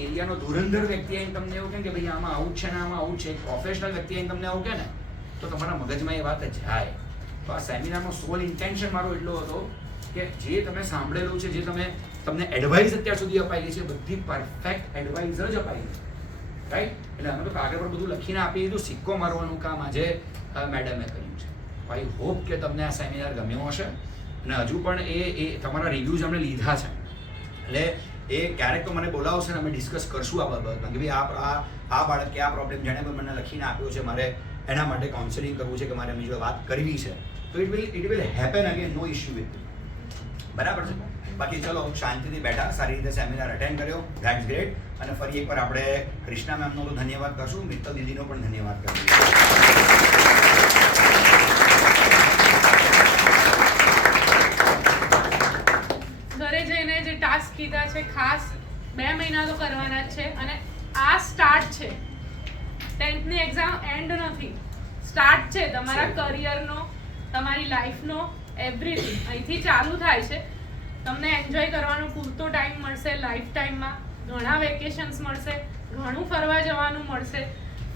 એરિયાનો ધુરંધર વ્યક્તિ આવીને તમને એવું કહે કે ભાઈ આમાં આવું છે ને આમાં આવું છે, પ્રોફેશનલ વ્યક્તિ આવીને તમને આવું કહે ને તો તમારા મગજમાં એ વાત જાય. તો આ સેમિનારનો સોલ ઇન્ટેન્શન મારો એટલો હતો કે જે તમે સાંભળેલું છે, જે તમને એડવાઇસ અત્યાર સુધી અપાયેલી છે, બધી પરફેક્ટ એડવાઇસ જ અપાયેલી છે, રાઈટ? એટલે અમે તો કાગળ પર બધું લખીને આપી દીધું, સિક્કો મારવાનું કામ આજે મેડમે કર્યું છે. આઈ હોપ કે તમને આ સેમિનાર ગમ્યો હશે અને હજુ પણ એ તમારા રિવ્યૂઝ અમને લીધા છે. એટલે એ ક્યારેક તો મને બોલાવશે ને અમે ડિસ્કસ કરશું આ બાબતમાં કે ભાઈ આ બાળકે આ પ્રોબ્લેમ જેણે મને લખીને આપ્યો છે, મારે એના માટે કાઉન્સેલિંગ કરવું છે કે મારે એમની જોડે વાત કરવી છે, તો it will happen again, no issue with. બરાબર છે. બાકી ચલો શાંતિથી બેઠા, સારી રીતે સેમિનાર અટેન્ડ કર્યો, ધેટ્સ ગ્રેટ. અને ફરી એકવાર આપણે ક્રિષ્ના મેમનો તો ધન્યવાદ કરશું, મિત્તલ દીદીનો પણ ધન્યવાદ કરશું. ઘરે જઈને જે ટાસ્ક કીધા છે ખાસ 2 મહિના તો કરવાના જ છે. અને આ સ્ટાર્ટ છે, 10th ની એક્ઝામ એન્ડ નથી, સ્ટાર્ટ છે તમારા કરિયરનો, તમારી લાઈફનો, એવરીથિંગ અહીંથી ચાલુ થાય છે. તમને એન્જોય કરવાનો પૂરતો ટાઈમ મળશે લાઈફ ટાઈમમાં, ઘણા વેકેશન્સ મળશે, ઘણું ફરવા જવાનું મળશે,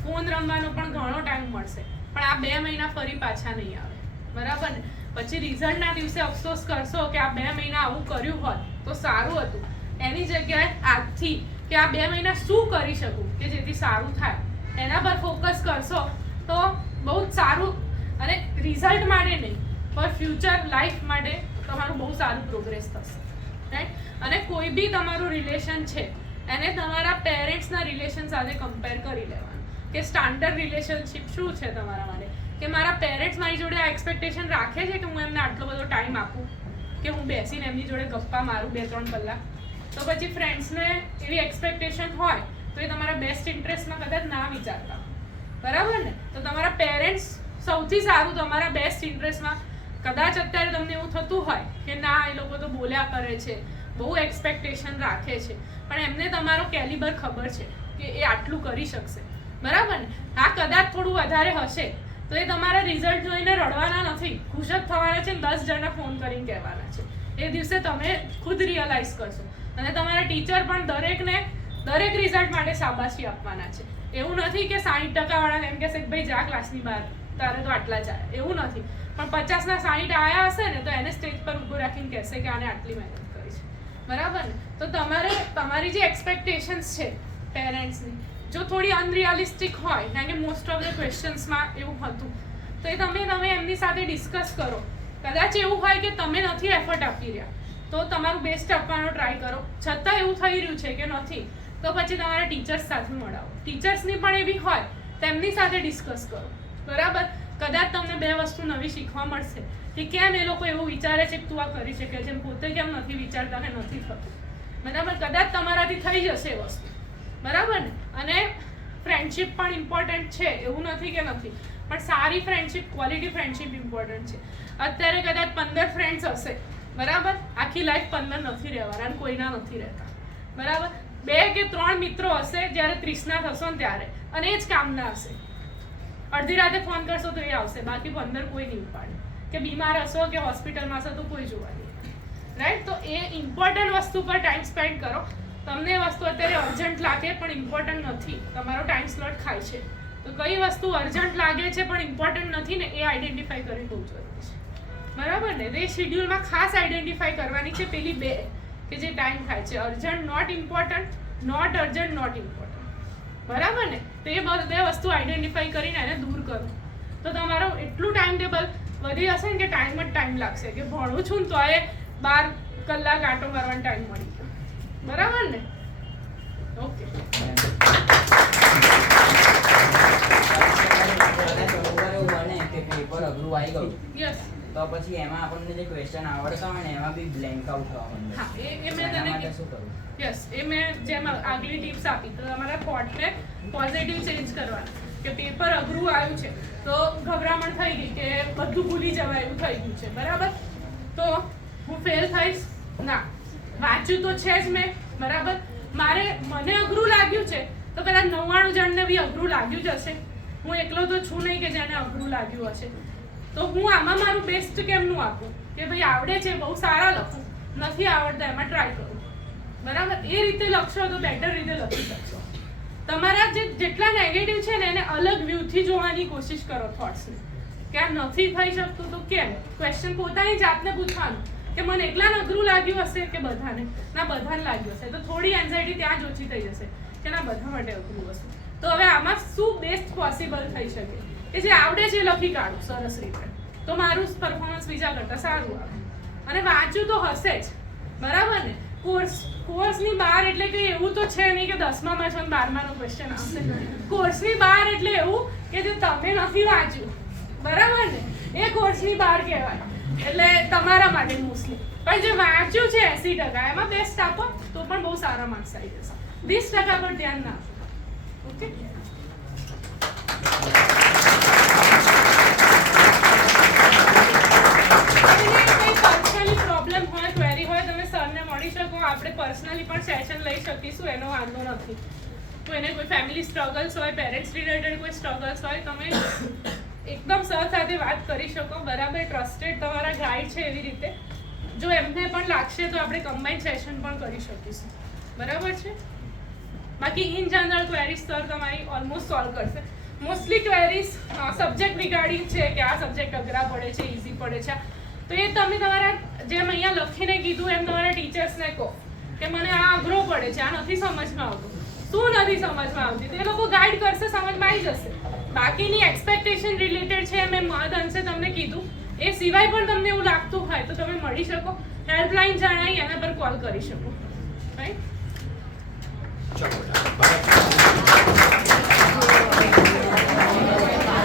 ફોન રમવાનો પણ ઘણો ટાઈમ મળશે. પણ આ 2 મહિના ફરી પાછા નહીં આવે, બરાબર ને? પછી રિઝલ્ટના દિવસે અફસોસ કરશો કે આ 2 મહિના આવું કર્યું હોત તો સારું હતું. એની જગ્યાએ આજથી કે આ 2 મહિના શું કરી શકું કે જેથી સારું થાય, એના પર ફોકસ કરશો તો બહુ જ સારું. અને રિઝલ્ટ માટે નહીં, પર ફ્યુચર લાઈફ માટે તમારું બહુ સારું પ્રોગ્રેસ થશે, રાઈટ? અને કોઈ બી તમારું રિલેશન છે એને તમારા પેરેન્ટ્સના રિલેશન સાથે કમ્પેર કરી લેવાનું કે સ્ટાન્ડર્ડ રિલેશનશિપ શું છે તમારા માટે, કે મારા પેરેન્ટ્સ મારી જોડે આ એક્સપેક્ટેશન રાખે છે કે હું એમને આટલો બધો ટાઈમ આપું, કે હું બેસીને એમની જોડે ગપ્પા મારું 2-3 કલાક. તો પછી ફ્રેન્ડ્સને એવી એક્સપેક્ટેશન હોય તો એ તમારા બેસ્ટ ઇન્ટરેસ્ટમાં કદાચ ના વિચારતા, બરાબર ને? તો તમારા પેરેન્ટ્સ સૌથી સારું તમારા બેસ્ટ ઇન્ટરેસ્ટમાં. કદાચ અત્યારે તમને એવું થતું હોય કે ના એ લોકો તો બોલ્યા કરે છે, બહુ એક્સપેક્ટેશન રાખે છે, પણ એમને તમારો કેલિબર ખબર છે કે એ આટલું કરી શકશે, બરાબર ને? હા, કદાચ થોડું વધારે હશે તો એ તમારા રિઝલ્ટ જોઈને રડવાના નથી, ખુશ જ થવાના છે, 10 જણને ફોન કરીને કહેવાના છે. એ દિવસે તમે ખુદ રિયલાઇઝ કરશો. અને તમારા ટીચર પણ દરેક રિઝલ્ટ માટે શાબાશી આપવાના છે. એવું નથી કે 60% વાળાને એમ કહેશે કે ભાઈ જા ક્લાસની બહાર, તારે તો આટલા જ આવ્યા, એવું નથી. પણ 50ના 60 આવ્યા હશે ને તો એને સ્ટેજ પર ઊભું રાખીને કહેશે કે આને આટલી મહેનત કરી છે, બરાબર ને? તો તમારી જે એક્સપેક્ટેશન્સ છે પેરેન્ટ્સની, જો થોડી અનરિયાલિસ્ટિક હોય, કારણ કે મોસ્ટ ઓફ ધ ક્વેશ્ચન્સમાં એવું હતું, તો એ તમે એમની સાથે ડિસ્કસ કરો. કદાચ એવું હોય કે તમે નથી એફર્ટ આપી રહ્યા તો તમારું બેસ્ટ આપવાનો ટ્રાય કરો. છતાં એવું થઈ રહ્યું છે કે નથી, તો પછી તમારા ટીચર્સ સાથે મળાવો. ટીચર્સની પણ એવી હોય તેમની સાથે ડિસ્કસ કરો, બરાબર? કદાચ તમને 2 વસ્તુ નવી શીખવા મળશે કે કેમ એ લોકો એવું વિચારે છે કે તું આ કરી શકે છે, પોતે કેમ નથી વિચારતા ને નથી થતું, બરાબર? કદાચ તમારાથી થઈ જશે એ વસ્તુ, બરાબર ને? અને ફ્રેન્ડશિપ પણ ઇમ્પોર્ટન્ટ છે, એવું નથી કે નથી, પણ સારી ફ્રેન્ડશિપ, ક્વોલિટી ફ્રેન્ડશિપ ઇમ્પોર્ટન્ટ છે. અત્યારે કદાચ 15 ફ્રેન્ડ્સ હશે, બરાબર? આખી લાઈફ 15 નથી રહેવાના અને કોઈના નથી રહેતા, બરાબર? 2 કે 3 મિત્રો હશે જ્યારે 30ના થશો ને ત્યારે, અને એ જ કામના હશે. અડધી રાતે ફોન કરશો તો એ આવશે, બાકી 15 કોઈ નહીં ઉપાડે. કે બીમાર હશો કે હોસ્પિટલમાં હશો તો કોઈ જોવા નહીં, રાઈટ? તો એ ઇમ્પોર્ટન્ટ વસ્તુ પર ટાઈમ સ્પેન્ડ કરો. તમને એ વસ્તુ અત્યારે અર્જન્ટ લાગે પણ ઇમ્પોર્ટન્ટ નથી, તમારો ટાઈમ સ્લોટ ખાય છે, તો કઈ વસ્તુ અર્જન્ટ લાગે છે પણ ઇમ્પોર્ટન્ટ નથી ને એ આઈડેન્ટિફાઈ કરવી બહુ જરૂરી છે, બરાબર ને? એ શેડ્યુલમાં ખાસ આઈડેન્ટિફાઈ કરવાની છે પેલી 2 કે જે ટાઈમ ખાય છે, urgent not important, not urgent not important, બરાબર ને? તો એ 2 વસ્તુ આઈડેન્ટિફાઈ કરીને એને દૂર કરો તો તમારો એટલું ટાઈમ ટેબલ વધી હશે ને કે ટાઈમ જ ટાઈમ લાગશે કે ભણું છું ને તો એ 12 કલાક આંટો મારવાનો ટાઈમ મળી ગયો, બરાબર ને? ઓકે. પેપર અઘરું આવી ગયું યસ, તો પછી એમાં આપણને જે ક્વેશ્ચન આવડતા હોય ને એમાં બી બ્લેન્ક આઉટ થવા માંડે. હા, એ મેં એના તને માટે શું કરવું? યસ, એ મેં જેમ આગલી ટિપ્સ આપી, તો તમારા થોટને પોઝિટિવ ચેન્જ કરવાના કે પેપર અઘરું આવ્યું છે તો ગભરામણ થઈ ગઈ કે બધું ભૂલી જવાય એવું થઈ ગયું છે, બરાબર? તો હું ફેલ થઈશ ના, વાંચ્યું તો છે જ મેં, બરાબર? મને અઘરું લાગ્યું છે તો કદાચ 99 જણને બી અઘરું લાગ્યું જ હશે. હું એકલો તો છું નહીં કે જેને અઘરું લાગ્યું હશે. તો હું આમાં મારું બેસ્ટ કેમનું આપું કે ભાઈ આવડે છે બહુ સારા લખું, નથી આવડતા એમાં ટ્રાય કરું, બરાબર? એ રીતે લખશો તો બેટર રીતે લખી શકશો. તમારા જેટલા નેગેટિવ છે ને એને અલગ વ્યૂથી જોવાની કોશિશ કરો થોટ્સને, કે આ નથી થઈ શકતું તો કેમ? ક્વેશ્ચન પોતાની જાતને પૂછવાનું કે મને એકલાને અઘરું લાગ્યું હશે કે બધાને? ના, બધાને લાગ્યું હશે, તો થોડી એન્ઝાઇટી ત્યાં જ ઓછી થઈ જશે કે ના, બધા માટે અઘરું હશે. તો હવે આમાં શું બેસ્ટ પોસિબલ થઈ શકે કે જે આવડે છે લખી કાઢું સરસ રીતે, તો મારું પરફોર્મન્સ બીજા કરતાં સારું આવે. અને વાંચ્યું તો હશે જ, બરાબર ને? કોર્સની બહાર એટલે કે એવું તો છે નહીં કે 10મામાં છો ને 12માનો ક્વેશ્ચન આવશે. કોર્સની બહાર એટલે એવું કે જે તમે નથી વાંચ્યું, બરાબર ને, એ કોર્સની બહાર કહેવાય. એટલે તમારા માટે મોસ્ટલી. પણ જે વાંચ્યું છે 80%, એમાં બેસ્ટ આપો તો પણ બહુ સારા માર્ક્સ આવી જશે. 20% પર ધ્યાન ના આપો. ઓકે, પ્રોબ્લેમ હોય, ક્વેરી હોય, તમે સરને મળી શકો. આપણે પર્સનલી પણ સેશન લઈ શકીશું, એનો વાંધો નથી. કોઈને કોઈ ફેમિલી સ્ટ્રગલ્સ હોય, પેરેન્ટ્સ રિલેટેડ કોઈ સ્ટ્રગલ્સ હોય, તમે એકદમ સર સાથે વાત કરી શકો. બરાબર, ટ્રસ્ટેડ તમારા ગાઈડ છે એવી રીતે. જો એમને પણ લાગશે તો આપણે કમ્બાઈન સેશન પણ કરી શકીશું. બરાબર છે. બાકી ઇન જનરલ ક્વેરીઝ સર તમારી ઓલમોસ્ટ સોલ્વ કરશે. મોસ્ટલી ક્વેરીઝ સબ્જેક્ટ રિગાર્ડિંગ છે કે આ સબ્જેક્ટ અઘરા પડે છે, ઇઝી પડે છે, તો એ તમે તમારા જેમ અહીંયા લખીને કીધું એમ તમારા ટીચર્સને કહો કે મને આ અઘરો પડે છે, આ નથી સમજમાં આવતું. શું નથી સમજમાં આવતી? તો એ લોકો ગાઈડ કરશે, સમજમાં આવી જશે. બાકીની એક્સપેક્ટેશન રિલેટેડ છે મેં મહદ અંશે તમને કીધું. એ સિવાય પણ તમને એવું લાગતું હોય તો તમે મળી શકો. હેલ્પલાઇન જણાવી એના પર કોલ કરી શકો. રાઈટ? ચલો